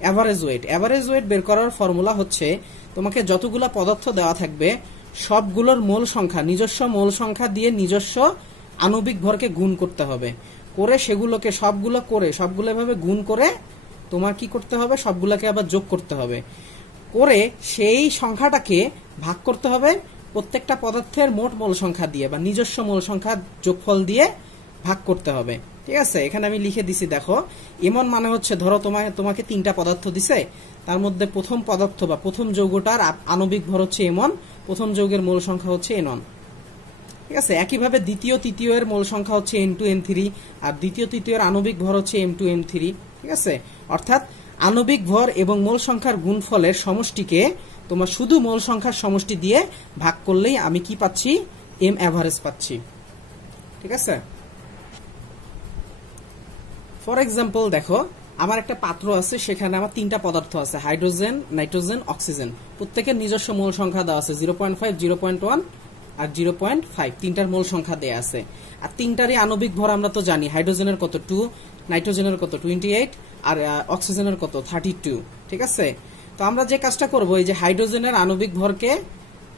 অ্যাভারেজ ওয়েট বের করার ফর্মুলা হচ্ছে, তোমাকে যতগুলা পদার্থ দেওয়া থাকবে সবগুলোর মোল সংখ্যা, নিজস্ব মোল সংখ্যা দিয়ে নিজস্ব আণবিক ভরকে গুণ করতে হবে, করে সেগুলোকে সবগুলো এভাবে গুণ করে তোমার কি করতে হবে, সবগুলোকে আবার যোগ করতে হবে, করে সেই সংখ্যাটাকে ভাগ করতে হবে প্রত্যেকটা পদার্থের মোট মোল সংখ্যা দিয়ে বা নিজস্ব মোল সংখ্যা যোগফল দিয়ে ভাগ করতে হবে। ঠিক আছে, এখানে আমি লিখে দিছি, দেখো এমন মানে হচ্ছে ধরো তোমাকে 3টা পদার্থ দিছে, তার মধ্যে প্রথম পদার্থ বা প্রথম যৌগটার আণবিক ভর হচ্ছে এমন, প্রথম যৌগের মোল সংখ্যা হচ্ছে এনন। ঠিক আছে, একইভাবে দ্বিতীয় তৃতীয় এর মোল সংখ্যা হচ্ছে n2 n3, আর দ্বিতীয় তৃতীয়ের আণবিক ভর হচ্ছে m2 m3। ঠিক আছে, অর্থাৎ আণবিক ভর এবং মোল সংখ্যার গুণফলের সমষ্টিকে তোমার শুধু মোল সংখ্যার সমষ্টি দিয়ে ভাগ করলেই আমি কি পাচ্ছি, এম এভারেজ পাচ্ছি। ঠিক আছে, ফর এক্সাম্পল দেখো আমার একটা পাত্র আছে, সেখানে আমার 3টা পদার্থ আছে, হাইড্রোজেন, নাইট্রোজেন, অক্সিজেন। প্রত্যেকের নিজস্ব মোল সংখ্যা দেওয়া আছে 0.5, 0.1 আর 0.5, 3টার মোল সংখ্যা দেয়া আছে। আর 3টারই আণবিক ভর আমরা তো জানি, হাইড্রোজেনের কত 2, নাইট্রোজেনের কত 28 আর অক্সিজেনের কত 32। ঠিক আছে, তো আমরা যে কাজটা করব, এই যে হাইড্রোজেনের আণবিক ভরকে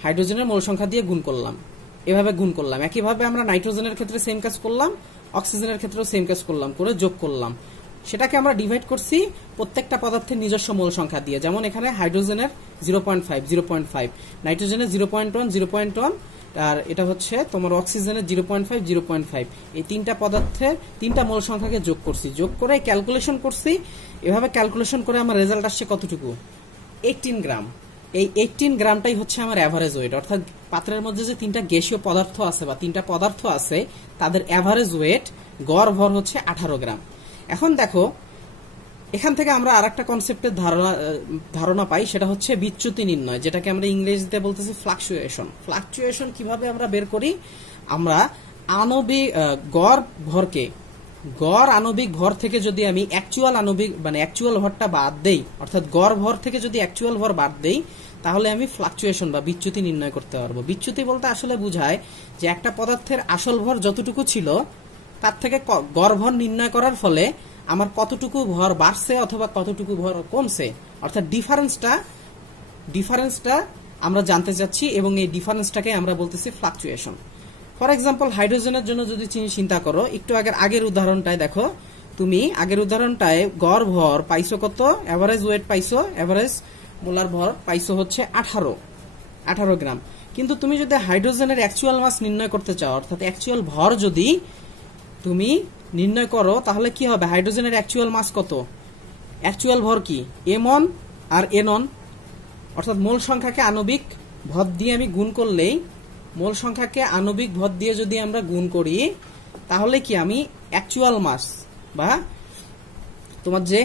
হাইড্রোজেনের মোল সংখ্যা দিয়ে গুণ করলাম, এভাবে গুণ করলাম। একইভাবে আমরা নাইট্রোজেনের ক্ষেত্রে সেম কাজ করলাম, অক্সিজেনের ক্ষেত্রেও সেম কাজ করলাম, করে যোগ করলাম। সেটাকে আমরা ডিভাইড করছি প্রত্যেকটা পদার্থের নিজস্ব মোল সংখ্যা দিয়ে। যেমন এখানে হাইড্রোজেনের 0.5, 0.5, নাইট্রোজেনের 0.1, 0.1, আর এটা হচ্ছে তোমার অক্সিজেনের 0.5, 0.5। এই 3টা পদার্থের 3টা মোল সংখ্যাকে যোগ করছি, যোগ করে ক্যালকুলেশন করছি। এভাবে ক্যালকুলেশন করে আমার রেজাল্ট আসছে কতটুকু, 18 গ্রাম। এই 18 গ্রামটাই হচ্ছে আমার অ্যাভারেজ ওয়েট, অর্থাৎ পাত্রের মধ্যে যে 3টা গ্যাসীয় পদার্থ আছে বা 3টা পদার্থ আছে তাদের অ্যাভারেজ ওয়েট গড় ভর হচ্ছে 18 গ্রাম। এখন দেখো এখান থেকে আমরা আরেকটা কনসেপ্টের ধারণা পাই, সেটা হচ্ছে বিচ্যুতি নির্ণয়, যেটাকে আমরা ইংরেজিতে বলতেছি ফ্লাকচুয়েশন। ফ্লাকচুয়েশন কিভাবে আমরা বের করি, আমরা আণবিক গড় ভরকে গড় আণবিক ভর থেকে যদি আমি অ্যাকচুয়াল আণবিক মানে অ্যাকচুয়াল ভরটা বাদ দেই, অর্থাৎ গড় ভর থেকে যদি অ্যাকচুয়াল ভর বাদ দেই, তাহলে আমি ফ্লাকচুয়েশন বা বিচ্যুতি নির্ণয় করতে পারবো। বিচ্যুতি বলতে আসলে বোঝায় যে একটা পদার্থের আসল ভর যতটুকু ছিল তার থেকে গড় ভর নির্ণয় করার ফলে আমার কতটুকু ভর বাড়ছে অথবা কতটুকু ভর কমছে, অর্থাৎ ডিফারেন্সটা আমরা জানতে চাচ্ছি, এবং এই ডিফারেন্সটাকে আমরা বলতেছি ফ্লাকচুয়েশন। ফর এক্সাম্পল হাইড্রোজেনের জন্য যদি চিন্তা করো, একটু আগের উদাহরণটায় দেখো, তুমি আগের উদাহরণটায় গড় ভর পাইছো কত, এভারেজ ওয়েট পাইছো, এভারেজ মোলার ভর পাইছো হচ্ছে 18 গ্রাম। কিন্তু তুমি যদি হাইড্রোজেনের অ্যাকচুয়াল মাস নির্ণয় করতে চাও, অর্থাৎ অ্যাকচুয়াল ভর যদি তুমি নির্ণয় করো, তাহলে কি হবে, হাইড্রোজেনের অ্যাকচুয়াল মাস কত, অ্যাকচুয়াল ভর কি এমন আর এনন, অর্থাৎ মোল সংখ্যাকে আণবিক ভর দিয়ে আমি গুণ করলেই, মোল সংখ্যাকে আণবিক ভর দিয়ে যদি আমরা গুণ করি, তাহলে কি আমি অ্যাকচুয়াল মাস বা তোমার যে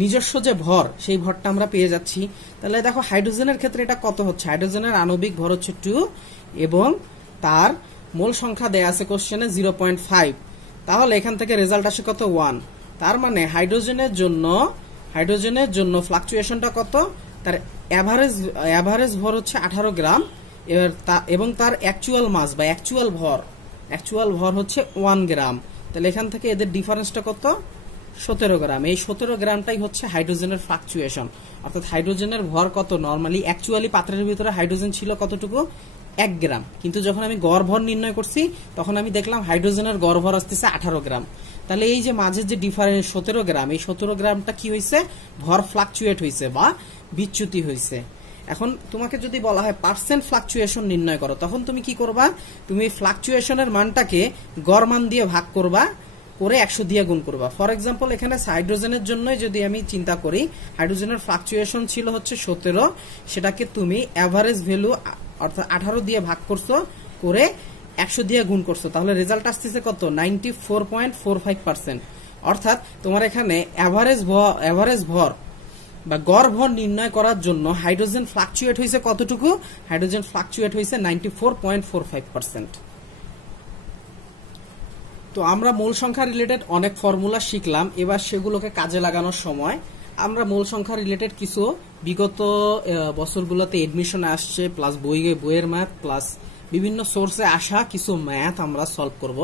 নিজস্ব যে ভর সেই ভরটা আমরা পেয়ে যাচ্ছি। তাহলে দেখো হাইড্রোজেনের ক্ষেত্রে এটা কত হচ্ছে, হাইড্রোজেনের আণবিক ভর হচ্ছে 2 এবং তার মোল সংখ্যা দেয়া আছে কোশ্চেনে 0.5। তাহলে এখান থেকে রেজাল্ট আসে কত, 1। তার মানে হাইড্রোজেনের জন্য ফ্লাকচুয়েশনটা কত, তার এভারেজ ভর হচ্ছে 18 গ্রাম এবং তার অ্যাকচুয়াল মাস বা অ্যাকচুয়াল ভর হচ্ছে 1 গ্রাম। তাহলে এখান থেকে এদের ডিফারেন্সটা কত, 17 গ্রাম। এই 17 গ্রামটাই হচ্ছে হাইড্রোজেনের ফ্লাকচুয়েশন, অর্থাৎ হাইড্রোজেনের ভর কত, নর্মালি অ্যাকচুয়ালি পাত্রের ভিতরে হাইড্রোজেন ছিল কতটুকু, 1 গ্রাম, কিন্তু যখন আমি গড় ভর নির্ণয় করছি তখন আমি দেখলাম হাইড্রোজেনের গড় ভর আসতেছে 18 গ্রাম। তাহলে এই যে মাঝের যে ডিফারেন্স 17 গ্রাম, এই 17 গ্রামটা কি হয়েছে, ভর ফ্লাকচুয়েট হয়েছে বা বিচ্যুতি হয়েছে। এখন তোমাকে যদি বলা হয় পার্সেন্ট ফ্লাকচুয়েশন নির্ণয় করো, তখন তুমি কি করবা, তুমি ফ্লাকচুয়েশনের মানটাকে গড় মান দিয়ে ভাগ করবা, করে 100 দিয়ে গুণ করবা। ফর এক্সাম্পল এখানে হাইড্রোজেনের জন্যই যদি আমি চিন্তা করি, হাইড্রোজেনের ফ্লাকচুয়েশন ছিল হচ্ছে 17, সেটাকে তুমি এভারেজ ভ্যালু অর্থাৎ 18 দিয়ে ভাগ করছো, করে 100 দিয়ে গুণ করছো, তাহলে রেজাল্ট আসতেছে কত, 94.45%। অর্থাৎ তোমার এখানে এভারেজ ভর বা গড় ভর নির্ণয় করার জন্য হাইড্রোজেন ফ্লাকচুয়েট হয়েছে কতটুকু, হাইড্রোজেন ফ্লাকচুয়েট হয়েছে 94.45%। তো আমরা মূল সংখ্যা রিলেটেড অনেক ফর্মুলা শিখলাম, এবার সেগুলোকে কাজে লাগানোর সময় আমরা মূল সংখ্যা রিলেটেড কিছু বিগত বছরগুলোতে এডমিশনে আসছে, প্লাস বইয়ের ম্যাথ, প্লাস বিভিন্ন সোর্সে আসা কিছু ম্যাথ আমরা সলভ করব।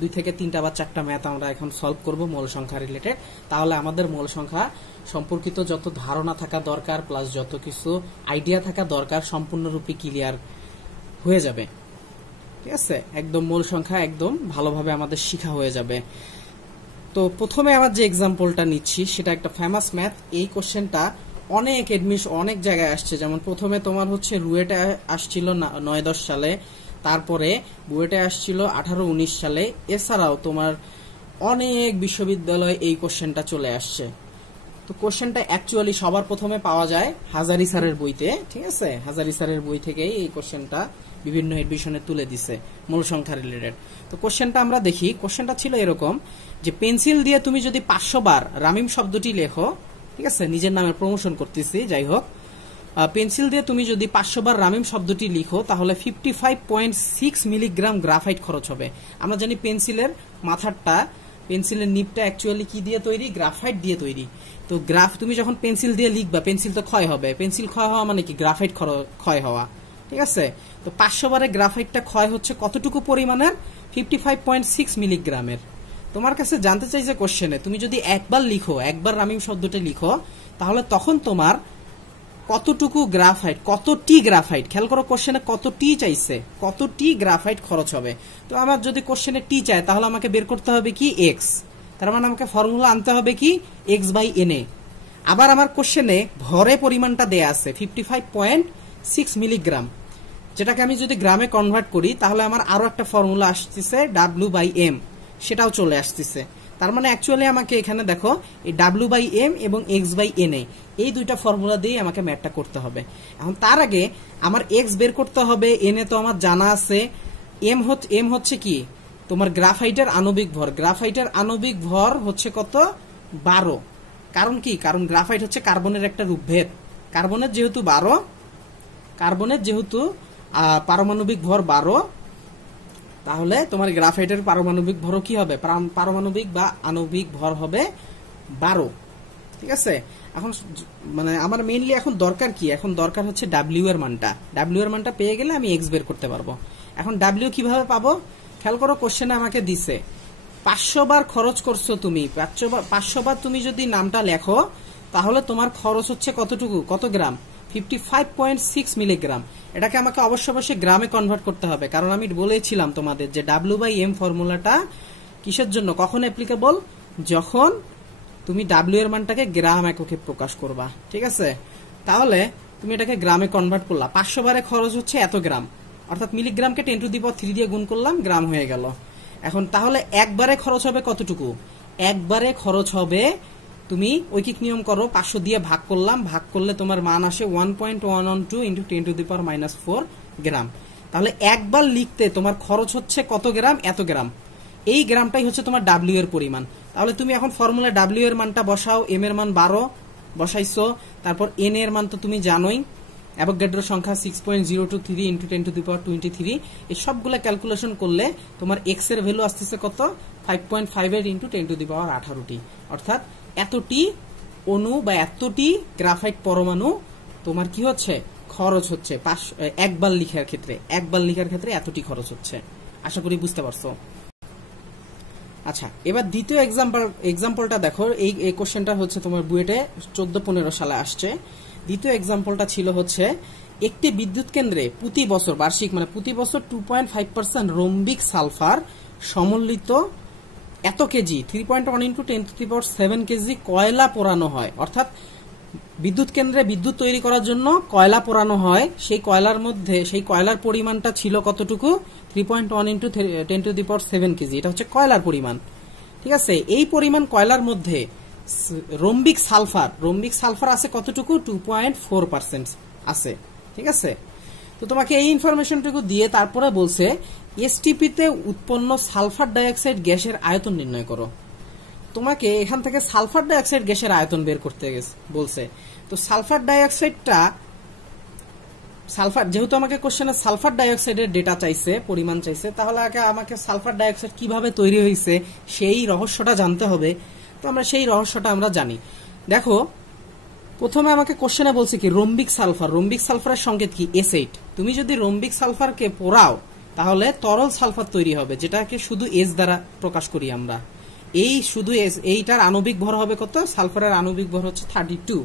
2 থেকে 3টা বা 4টা ম্যাথ আমরা এখন সলভ করব মূল সংখ্যা রিলেটেড। তাহলে আমাদের মূল সংখ্যা সম্পর্কিত যত ধারণা থাকা দরকার, প্লাস যত কিছু আইডিয়া থাকা দরকার, সম্পূর্ণরূপে ক্লিয়ার হয়ে যাবে। ঠিক আছে, একদম মূল সংখ্যা একদম ভালোভাবে আমাদের শিখা হয়ে যাবে। তো প্রথমে আমার যে এক্সাম্পলটা নিচ্ছি সেটা একটা ফেমাস ম্যাথ। এই কোশ্চেনটা অনেক জায়গায় আসছে, যেমন প্রথমে তোমার হচ্ছে রুয়েটে আসছিল 9-10 সালে, তারপরে বুয়েটে আসছিল 18-19 সালে। এছাড়াও তোমার অনেক বিশ্ববিদ্যালয়ে এই কোশ্চেনটা চলে আসছে। তো কোশ্চেনটা অ্যাকচুয়ালি সবার প্রথমে পাওয়া যায় হাজারি স্যারের বইতে, ঠিক আছে? হাজারি স্যারের বই থেকেই এই কোশ্চেনটা বিভিন্ন এডিশনে তুলে দিছে মূল সংখ্যা রিলেটেড। তো কোশ্চেনটা আমরা দেখি। কোশ্চেনটা ছিল এরকম যে পেন্সিল দিয়ে তুমি যদি 500 বার রামিম শব্দটি লেখো, ঠিক আছে, নিজের নামের প্রমোশন করতেছি, যাই হোক, পেন্সিল দিয়ে তুমি যদি 500 বার রামিম শব্দটি লিখো তাহলে 55.6 মিলিগ্রাম গ্রাফাইট খরচ হবে। আমরা জানি পেন্সিলের মাথারটা, পেন্সিলের নিবটা অ্যাকচুয়ালি কি দিয়ে তৈরি? গ্রাফাইট দিয়ে তৈরি। তো তুমি যখন পেন্সিল দিয়ে লিখবা পেন্সিল তো ক্ষয় হবে। পেন্সিল ক্ষয় হওয়া মানে কি? গ্রাফাইট ক্ষয় হওয়া, ঠিক আছে? তো 500 বারে গ্রাফাইটটা ক্ষয় হচ্ছে কতটুকু পরিমাণের? 55.6 মিলিগ্রামের। তোমার কাছে জানতে চাইছে কোশ্চেনে, তুমি যদি একবার লিখো, একবার রামিম শব্দটা লিখো, তাহলে তখন তোমার কতটুকু গ্রাফাইট, কতটি গ্রাফাইট, খেয়াল করো কোশ্চেনে কতটি চাইছে, কতটি গ্রাফাইট খরচ হবে। তো আমার যদি কোশ্চেনে টি চায় তাহলে আমাকে বের করতে হবে কি? এক্স। তার মানে আমাকে ফর্মুলা আনতে হবে কি? x/na। আবার আমার কোশ্চেনে ভরে পরিমাণটা দেয়া আছে 55.6 মিলিগ্রাম, যেটাকে আমি যদি গ্রামে কনভার্ট করি তাহলে আমার আরো একটা ফর্মুলা আসতেছে w/m, সেটাও চলে আসতেছে। তার মানে অ্যাকচুয়ালি আমাকে এখানে দেখো এই w/m এবং x/na এই দুইটা ফর্মুলা দিয়ে আমাকে ম্যাথটা করতে হবে। এখন তার আগে আমার x বের করতে হবে, na তো আমার জানা আছে, m হচ্ছে কি? তোমার গ্রাফাইটের আণবিক ভর। গ্রাফাইটের আণবিক ভর হচ্ছে কত? 12। কারণ কি? কারণ গ্রাফাইট হচ্ছে কার্বনের একটা রূপভেদ। কার্বনের যেহেতু পারমাণবিক ভর 12, তাহলে তোমার গ্রাফাইটের পারমাণবিক ভরও কি হবে? পারমাণবিক বা আণবিক ভর হবে 12, ঠিক আছে? এখন মানে আমার মেইনলি এখন দরকার কি? এখন দরকার হচ্ছে ডাব্লিউ এর মানটা। ডাব্লিউ এর মানটা পেয়ে গেলে আমি এক্স বের করতে পারবো। এখন ডাব্লিউ কিভাবে পাবো? খেয়াল করো কোশ্চেনে আমাকে দিছে 500 বার খরচ করছো তুমি। 500 বার তুমি যদি নামটা লেখো তাহলে তোমার খরচ হচ্ছে কতটুকু? কত গ্রাম? 55.6 মিলিগ্রাম। এটাকে আমাকে অবশ্যই গ্রামে কনভার্ট করতে হবে, কারণ আমি বলেছিলাম তোমাদের যে w/m ফর্মুলাটা কিসের জন্য, কখন অ্যাপ্লিকেবল? যখন তুমি ডাব্লিউ এর মানটাকে গ্রাম এককে প্রকাশ করবা, ঠিক আছে? তাহলে তুমি এটাকে গ্রামে কনভার্ট করলা। 500 বারে খরচ হচ্ছে এত গ্রাম, অর্থাৎ মিলিগ্রামকে 10⁻³ দিয়ে গুণ করলাম, গ্রাম হয়ে গেল। এখন তাহলে একবারে খরচ হবে কতটুকু? একবারে খরচ হবে, তুমি ঐকিক নিয়ম করো, 500 দিয়ে ভাগ করলাম, ভাগ করলে তোমার মান আসে 1.112 × 10⁻⁴ গ্রাম। তাহলে একবার লিখতে তোমার খরচ হচ্ছে কত গ্রাম? এত গ্রাম। এই গ্রামটাই হচ্ছে তোমার ডাব্লিউ এর পরিমাণ। তাহলে তুমি এখন ফর্মুলা ডাব্লিউ এর মানটা বসাও। এম এর মান 12 বসাইছো, তারপর এন এর মান তো তুমি জানোই, অ্যাভোগাড্রো সংখ্যা 6.023 × 10⁻23। এই সবগুলো ক্যালকুলেশন করলে তোমার এক্স এর ভ্যালু আসতেছে কত? 5.58 × 10⁻18টি, অর্থাৎ এতটি অণু বা এতটি গ্রাফাইট পরমাণু তোমার কি হচ্ছে? খরচ হচ্ছে একবার লিখার ক্ষেত্রে এতটি খরচ হচ্ছে। আশা করি বুঝতে পারছো। আচ্ছা, এবার দ্বিতীয় এক্সাম্পলটা দেখো। এই কোশ্চেনটা হচ্ছে তোমার বুয়েটে 14-15 সালে আসছে। দ্বিতীয় এক্সাম্পলটা ছিল হচ্ছে একটি বিদ্যুৎ কেন্দ্রে প্রতি বছর বার্ষিক মানে প্রতি বছর 2.5% রম্বিক সালফার সমন্বিত এত কেজি 3.1 × 10⁻7 কেজি কয়লা পোড়ানো হয়। অর্থাৎ বিদ্যুৎ কেন্দ্রে বিদ্যুৎ তৈরি করার জন্য কয়লা পোড়ানো হয়। সেই কয়লার মধ্যে সেই কয়লার পরিমাণটা ছিল কতটুকু? 3.1 × 10⁻7 কেজি। এটা হচ্ছে কয়লার পরিমাণ, ঠিক আছে? এই পরিমাণ কয়লার মধ্যে রম্বিক সালফার আছে কতটুকু? 2.4% আছে, ঠিক আছে? তো তোমাকে এই ইনফরমেশনটুকু দিয়ে তারপরে বলছে এসটিপিতে উৎপন্ন সালফার ডাইঅক্সাইড গ্যাসের আয়তন নির্ণয় করো। তোমাকে এখান থেকে সালফার ডাইঅক্সাইড গ্যাসের আয়তন বের করতে বলছে। তো সালফার ডাইঅক্সাইডটা যেহেতু আমাকে কোশ্চেনে সালফার ডাইঅক্সাইডের ডেটা চাইছে, পরিমাণ চাইছে, তাহলে আমাকে সালফার ডাইঅক্সাইড কিভাবে তৈরি হয়েছে সেই রহস্যটা জানতে হবে। তো আমরা সেই রহস্যটা আমরা জানি। দেখো, প্রথমে আমাকে কোশ্চেনে বলছে কি রম্বিক সালফারের সংকেত কি? S8। তুমি যদি রম্বিক সালফারকে পোড়াও তাহলে তরল সালফার তৈরি হবে, যেটাকে শুধু S দ্বারা প্রকাশ করি আমরা। এই শুধু এইটার আণবিক ভর হবে কত? সালফারের আণবিক ভর হচ্ছে 32।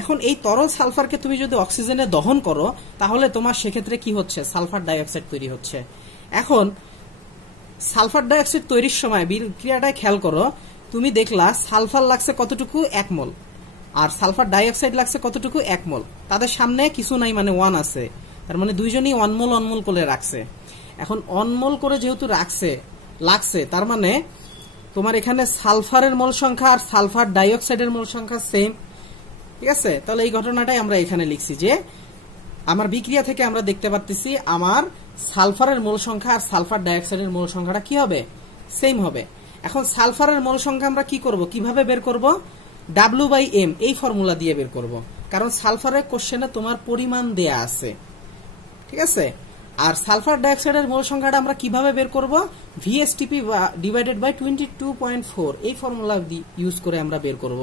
এখন এই তরল সালফারকে তুমি যদি অক্সিজেনে দহন করো তাহলে তোমার সেক্ষেত্রে কি হচ্ছে? সালফার ডাইঅক্সাইড তৈরি হচ্ছে। এখন সালফার ডাইঅক্সাইড তৈরির সময় বিক্রিয়াটা খেয়াল করো, তুমি দেখলা সালফার লাগছে কতটুকু? 1 মোল, আর সালফার ডাইঅক্সাইড লাগছে কতটুকু? 1 মোল। তাদের সামনে কিছু নাই, মানে 1 আছে, তার মানে দুইজনই 1 মোল করে রাখছে। এখন অনমোল করে যেহেতু লাগছে তার মানে তোমার এখানে সালফারের মোল সংখ্যা আর সালফার ডাইঅক্সাইডের মোল সংখ্যা সেম, ঠিক আছে। তাহলে এই ঘটনাটাই আমরা এখানে লিখছি যে আমার বিক্রিয়া থেকে আমরা দেখতে পাচ্ছি আমার সালফারের মোল সংখ্যা আর সালফার ডাইঅক্সাইডের মোল সংখ্যাটা কি হবে, সেম হবে। এখন সালফারের মোল সংখ্যা আমরা কি করব, কিভাবে বের করব, W/M এই ফর্মুলা দিয়ে বের করব, কারণ সালফারের কোশ্চেনে তোমার পরিমাণ দেয়া আছে, ঠিক আছে। আর সালফার ডাইঅক্সাইডের মোল সংখ্যাটা আমরা কিভাবে বের করব, VSTP ডিভাইডেড বাই 22.4 এই ফর্মুলা ইউজ করে আমরা বের করব।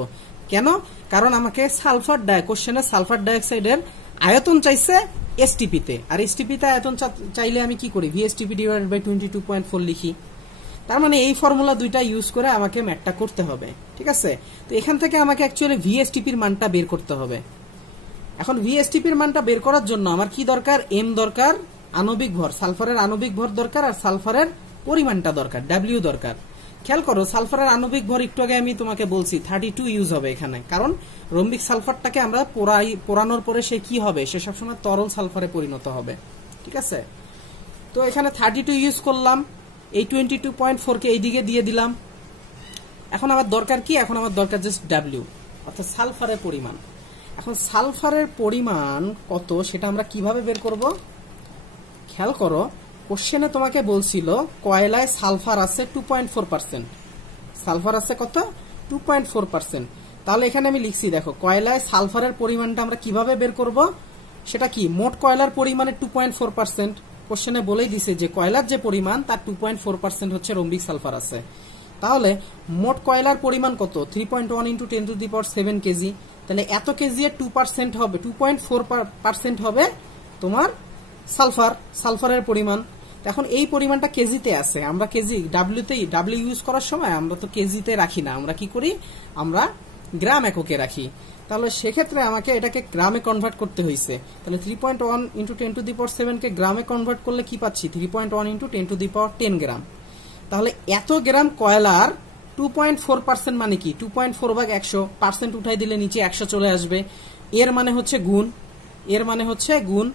কেন, কারণ আমাকে কোশ্চেনে সালফার ডাইঅক্সাইডের আয়তন চাইছে STP তে, আর STP তে আয়তন চাইলে আমি কি করি, VSTP ডিভাইডেড বাই 22.4 লিখি। তার মানে এই ফর্মুলা দুইটা ইউজ করে আমাকে ম্যাথটা করতে হবে, ঠিক আছে। তো এখান থেকে আমাকে অ্যাকচুয়ালি VSTP এর মানটা বের করতে হবে। এখন VSTP এর মানটা বের করার জন্য আমার কি দরকার, M দরকার, আণবিক ভর, সালফারের আণবিক ভর দরকার, আর সালফারের পরিমাণটা দরকার, W দরকার। খেয়াল করো সালফারের আণবিক ভর একটু আগে আমি তোমাকে বলছি 32 ইউজ হবে এখানে, কারণ রম্বিক সালফারটাকে আমরা পোড়ানোর পরে সে কি হবে, সে সবসময় তরল সালফারে পরিণত হবে, ঠিক আছে। তো এখানে 32 ইউজ করলাম, এই 22.4 কে এইদিকে দিয়ে দিলাম। এখন আমার দরকার কি, এখন আমার দরকার জাস্ট W, অর্থাৎ সালফারের পরিমাণ। এখন সালফারের পরিমাণ কত সেটা আমরা কিভাবে বের করব, খেয়াল করো কোশ্চেনে তোমাকে বলছিল কয়লায় সালফার আছে 2.4%, সালফার আছে কত, 2.4%। তাহলে এখানে আমি লিখছি, দেখো কয়লায় সালফারের পরিমাণটা আমরা কিভাবে বের করব, সেটা কি, মোট কয়লার পরিমাণের 2.4%। কোশ্চেনে বলেই দিছে যে কয়লার যে পরিমাণ তার 2.4% হচ্ছে রম্বিক সালফার আছে। তাহলে মোট কয়লার পরিমাণ কত, 3.1 × 10⁷ কেজি। তাহলে এত কেজি এর 2% হবে, 2.4% হবে তোমার সালফারের পরিমাণ। এখন এই পরিমাণটা কেজিতে আছে, আমরা কেজি ডাব্লিউ ইউজ করার সময় আমরা তো কেজিতে রাখি না, আমরা কি করি, আমরা গ্রাম এককে রাখি। তাহলে সেক্ষেত্রে আমাকে এটাকে গ্রামে কনভার্ট করতে হয়েছে। তাহলে 3.1 × 10⁷ কে গ্রামে কনভার্ট করলে কি পাচ্ছি, 3.1 × 1010 গ্রাম। তাহলে এত গ্রাম কয়লার 2.4% মানে কি, 2.4/100, উঠাই দিলে নিচে 100 চলে আসবে, এর মানে হচ্ছে গুণ।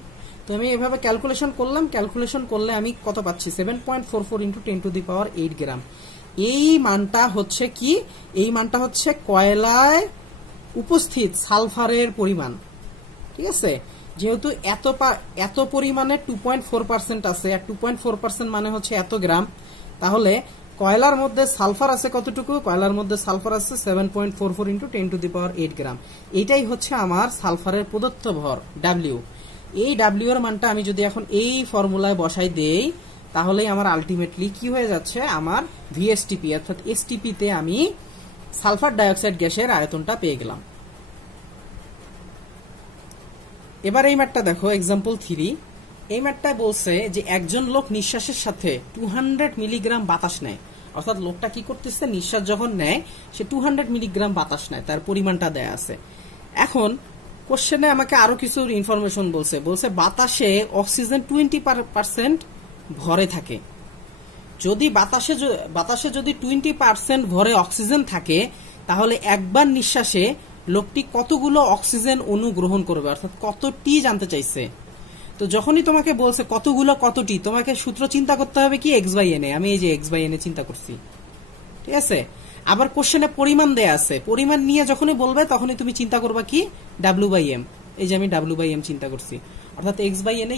তো আমি এভাবে ক্যালকুলেশন করলে আমি কত পাচ্ছি, 7.44 × 10⁸ গ্রাম। এই মানটা হচ্ছে কি, এই মানটা হচ্ছে কয়লায় উপস্থিত সালফারের পরিমাণ, ঠিক আছে। যেহেতু এত পরিমাণে 2.4% আছে, আর 2.4% মানে হচ্ছে এত গ্রাম, তাহলে কয়লার মধ্যে সালফার আছে কতটুকু, কয়লার মধ্যে সালফার আছে 7.44 × 10⁸ গ্রাম। এইটাই হচ্ছে আমার সালফারের প্রদত্ত ভর W। এই W এর মানটা আমি যদি এখন এই ফর্মুলায় বসাই দেই, তাহলেই আমার আলটিমেটলি কি হয়ে যাচ্ছে, আমার VSTP অর্থাৎ STP তে আমি সালফার ডাইঅক্সাইড গ্যাসের আয়তনটা পেয়ে গেলাম। এবার এই ম্যাথটা দেখো, এক্সাম্পল 3। এই ম্যাথটা বলছে যে একজন লোক নিঃশ্বাসের সাথে 200 মিলিগ্রাম বাতাস নেয়, অর্থাৎ লোকটা কি করতেছে, নিঃশ্বাস যখন নেয় সে 200 মিলিগ্রাম বাতাস নেয়, তার পরিমাণটা দেয়া আছে। এখন কোশ্চেনে আমাকে আরো কিছু ইনফরমেশন বলছে বাতাসে অক্সিজেন 20% ভরে থাকে। যদি বাতাসে যদি 20% ভরে অক্সিজেন থাকে, তাহলে একবার নিঃশ্বাসে লোকটি কতগুলো অক্সিজেন অণু গ্রহণ করবে, অর্থাৎ কতটি জানতে চাইছে। তো যখনই তোমাকে বলছে কতগুলো কতটি, তোমাকে সূত্র চিন্তা করতে হবে কি, x/n। আমি এই যে x/n চিন্তা করছি, ঠিক আছে। আবার কোশ্চেনে পরিমাণ দেয়া আছে, পরিমাণ নিয়ে যখনই বলবে তখনই তুমি চিন্তা করবা কি, W/m। এই যে আমি W/m চিন্তা করছি, অর্থাৎ x/n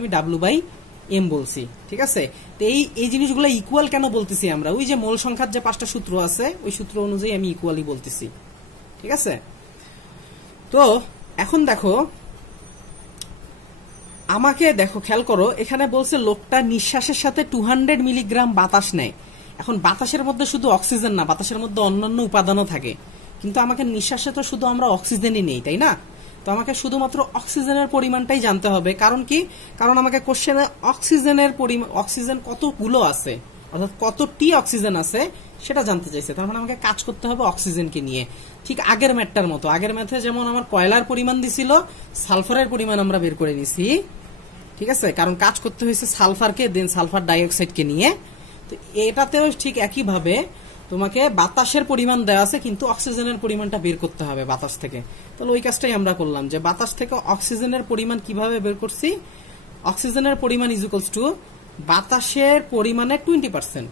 আমি W/m বলছি, ঠিক আছে। তো এই জিনিসগুলো ইকুয়াল কেন বলতেছি আমরা, ওই যে মোল সংখ্যার যে 5টা সূত্র আছে ওই সূত্র অনুযায়ী আমি ইকুয়ালি বলতেছি, ঠিক আছে। তো এখন দেখো, আমাকে দেখো খেয়াল করো, এখানে বলছে লোকটা নিঃশ্বাসের সাথে 200 মিলিগ্রাম বাতাস নেয়। এখন বাতাসের মধ্যে শুধু অক্সিজেন না, বাতাসের মধ্যে অন্যান্য উপাদানও থাকে, কিন্তু আমাকে নিঃশ্বাসে তো শুধু আমরা অক্সিজেনই নেই, তাই না। তো আমাকে শুধুমাত্র অক্সিজেনের পরিমাণটাই জানতে হবে, কারণ কি, কারণ আমাকে কোশ্চেনে অক্সিজেন কতগুলো আছে, অর্থাৎ কতটি অক্সিজেন আছে সেটা জানতে চাইছে। তার মানে আমাকে কাজ করতে হবে অক্সিজেনকে নিয়ে, ঠিক আগের ম্যাথটার মতো। আগের ম্যাথে যেমন আমার কয়লার পরিমাণ দিছিল, সালফারের পরিমাণ আমরা বের করে নিছি, ঠিক আছে, কারণ কাজ করতে হয়েছে সালফারকে, দেন সালফার ডাইঅক্সাইডকে নিয়ে। তো এটাতেও ঠিক একইভাবে তোমাকে বাতাসের পরিমাণ দেওয়া আছে, কিন্তু অক্সিজেনের পরিমাণটা বের করতে হবে বাতাস থেকে। তাহলে ওই কাজটাই আমরা করলাম, যে বাতাস থেকে অক্সিজেনের পরিমাণ কিভাবে বের করছি, অক্সিজেনের পরিমাণ ইজ ইকুয়ালস টু বাতাসের পরিমাণে 20%।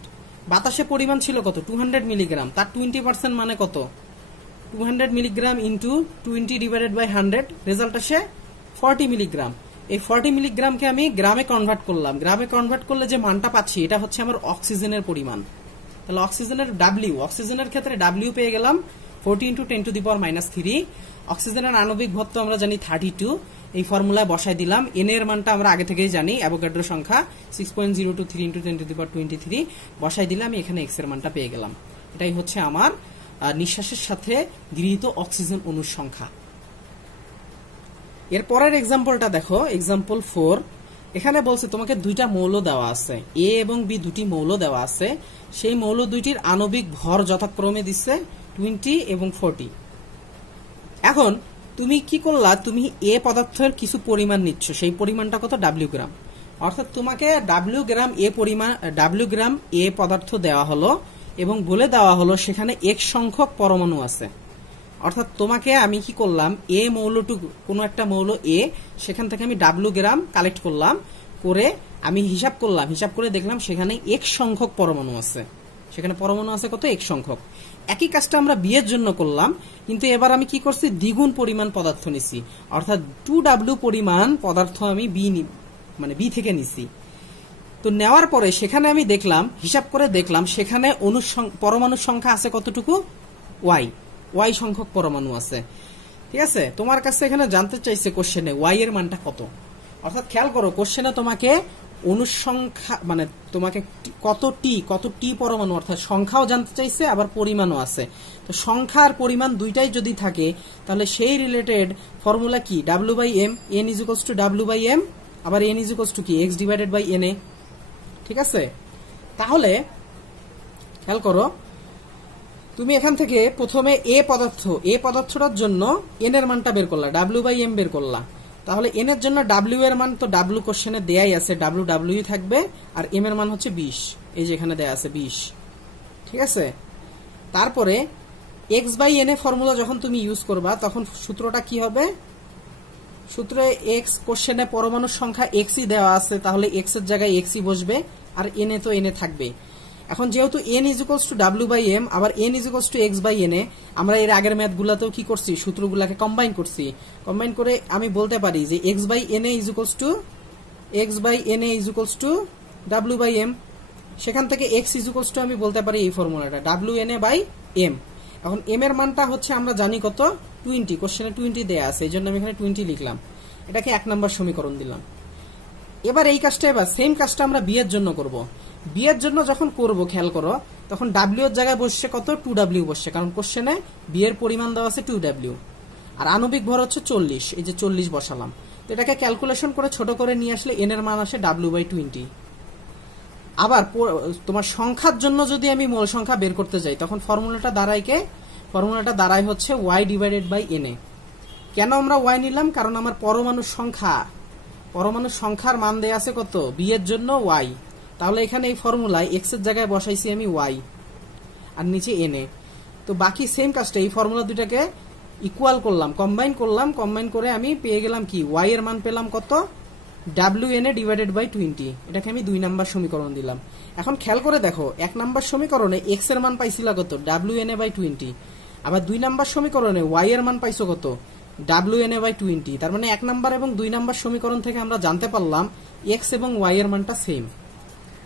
বাতাসের পরিমাণ ছিল কত 200 মিলিগ্রাম, তার 20% মানে কত 200 milligram into 20 divided by 100, result আসে 40 মিলিগ্রাম। এই 40 মিলিগ্রামকে আমি গ্রামে কনভার্ট করলাম, গ্রামে কনভার্ট করলে যে মানটা পাচ্ছি এটা হচ্ছে আমার অক্সিজেনের পরিমাণ। তাহলে অক্সিজেনের অক্সিজেনের ক্ষেত্রে ডাব্লিউ পেয়ে গেলাম 40 × 10⁻³ অক্সিজেনের আণবিক ভর তো আমরা জানি 32, এই ফর্মুলায় বসাই দিলাম। এন এর মানটা আমরা আগে থেকেই জানি, অ্যাভোগাড্রো সংখ্যা 6.023 × 10⁻23 বসাই দিলে আমি এখানে এক্স এর মানটা পেয়ে গেলাম। এটাই হচ্ছে আমার নিঃশ্বাসের সাথে গৃহীত অক্সিজেন অণুর সংখ্যা। এর পরের এক্সাম্পলটা দেখো, এক্সাম্পল 4। এখানে বলছে তোমাকে দুইটা মৌল দেওয়া আছে, এ এবং বি দুটি মৌল দেওয়া আছে, সেই মৌল দুইটির আণবিক ভর যথাক্রমে দিচ্ছে 20 এবং 40। এখন তুমি কি করলা, তুমি এ পদার্থের কিছু পরিমাণ নিচ্ছ, সেই পরিমাণটা কত ডাব্লিউ গ্রাম, অর্থাৎ তোমাকে ডাব্লিউ গ্রাম এ পদার্থ দেওয়া হলো এবং বলে দেওয়া হলো সেখানে এক সংখ্যক পরমাণু আছে। অর্থাৎ তোমাকে আমি কি করলাম, এ মৌলটুকু কোনো একটা মৌল এ, সেখান থেকে আমি ডাব্লিউ গ্রাম কালেক্ট করলাম, করে আমি হিসাব করলাম, হিসাব করে দেখলাম সেখানে এক সংখ্যক পরমাণু আছে, সেখানে পরমাণু আছে কত এক সংখ্যক। একই কাজটা আমরা বি এর জন্য করলাম, কিন্তু এবার আমি কি করছি দ্বিগুণ পরিমাণ পদার্থ নিছি, অর্থাৎ 2W পরিমাণ পদার্থ আমি বি থেকে নিছি। তো নেওয়ার পরে সেখানে আমি দেখলাম, হিসাব করে দেখলাম সেখানে পরমাণুর সংখ্যা আছে কতটুকু ওয়াই সংখ্যক পরমাণু আছে। ঠিক আছে, তোমার কাছে এখানে জানতে চাইছে কোশ্চেনে ওয়াই এর মানটা কত। অর্থাৎ খেয়াল করো, কোশ্চেনে তোমাকে অনুসংখ্যা মানে তোমাকে কত টি পরমাণু অর্থাৎ সংখ্যাও জানতে চাইছে, আবার পরিমাণও আছে। তো সংখ্যা আর পরিমাণ দুইটাই যদি থাকে তাহলে সেই রিলেটেড ফর্মুলা কি W/m, n = W/m, আবার n = কি x/n। ঠিক আছে, তাহলে খেয়াল করো, তুমি এখান থেকে প্রথমে এ পদার্থটার জন্য n এর মানটা বের করলা, W/m বের করলা। তাহলে n এর জন্য W এর মান তো W কোশ্চেনে দেয়াই আছে, W থাকবে, আর m এর মান হচ্ছে 20, এই যে এখানে দেয়া আছে 20। ঠিক আছে, তারপরে x/n ফর্মুলা যখন তুমি ইউজ করবা তখন সূত্রটা কি হবে, সূত্রে x কোশ্চেনে পরমাণুর সংখ্যা xই দেওয়া আছে, তাহলে x এর জায়গায় xই বসবে, আর n তো n থাকবে। এখন যেহেতু n = W/m, আবার n = x/n, আমরা এর আগের ম্যাথগুলোতেও কি করছি, সূত্রগুলোকে কম্বাইন করছি। কম্বাইন করে আমি বলতে পারি যে x/n = W/m, সেখান থেকে x = আমি বলতে পারি এই ফর্মুলাটা WN/m। এখন m এর মানটা হচ্ছে আমরা জানি কত 20, কোশ্চেনে 20 দেয়া আছে, এই জন্য আমি এখানে 20 লিখলাম, এটাকে 1 নম্বর সমীকরণ দিলাম। এবার এই কাজটা, এবার সেম কাজটা আমরা বি এর জন্য করব। বি এর জন্য যখন করব খেয়াল করো, তখন W এর জায়গায় বসছে কত 2W বসছে, কারণ কোশ্চেনে বি এর পরিমাণ দেওয়া আছে 2W, আর আণবিক ভর হচ্ছে 40, এই যে 40 বসালাম। তো এটাকে ক্যালকুলেশন করে ছোট করে নিয়ে আসলে n এর মান আসে W/20। আবার তোমার সংখ্যার জন্য যদি আমি মোল সংখ্যা বের করতে যাই তখন ফর্মুলাটা দাঁড়ায় হচ্ছে y/n। কেন আমরা y নিলাম, কারণ আমার পরমাণুর সংখ্যার মান দেয়া আছে কত বি এর জন্য y, তাহলে এখানে এই ফর্মুলায় x এর জায়গায় বসাইছি আমি y, আর নিচে n। তো বাকি সেম কাজটা, এই ফর্মুলা দুটাকে ইকুয়াল করলাম, কম্বাইন করে আমি পেয়ে গেলাম কি y এর মান পেলাম কত WN/20। এটাকে আমি 2 নাম্বার সমীকরণ দিলাম। এখন খেয়াল করে দেখো, 1 নাম্বার সমীকরণে x এর মান পাইছিল কত WN/20, আবার 2 নাম্বার সমীকরণে y এর মান পাইছো কত WN/20। তার মানে 1 নাম্বার এবং 2 নাম্বার সমীকরণ থেকে আমরা জানতে পারলাম x এবং y এর মানটা সেম।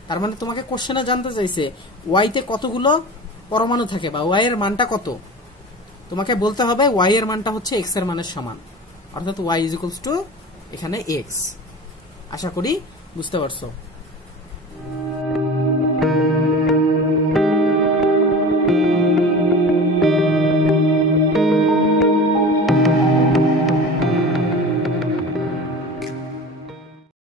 তার মানে তোমাকে কোশ্চেনে জানতে চাইছে y তে কতগুলো পরমাণু থাকে বা y এর মানটা কত, তোমাকে বলতে হবে y এর মানটা হচ্ছে x এর মানের সমান, অর্থাৎ y = এখানে x। আশা করি বুঝতে পারছো।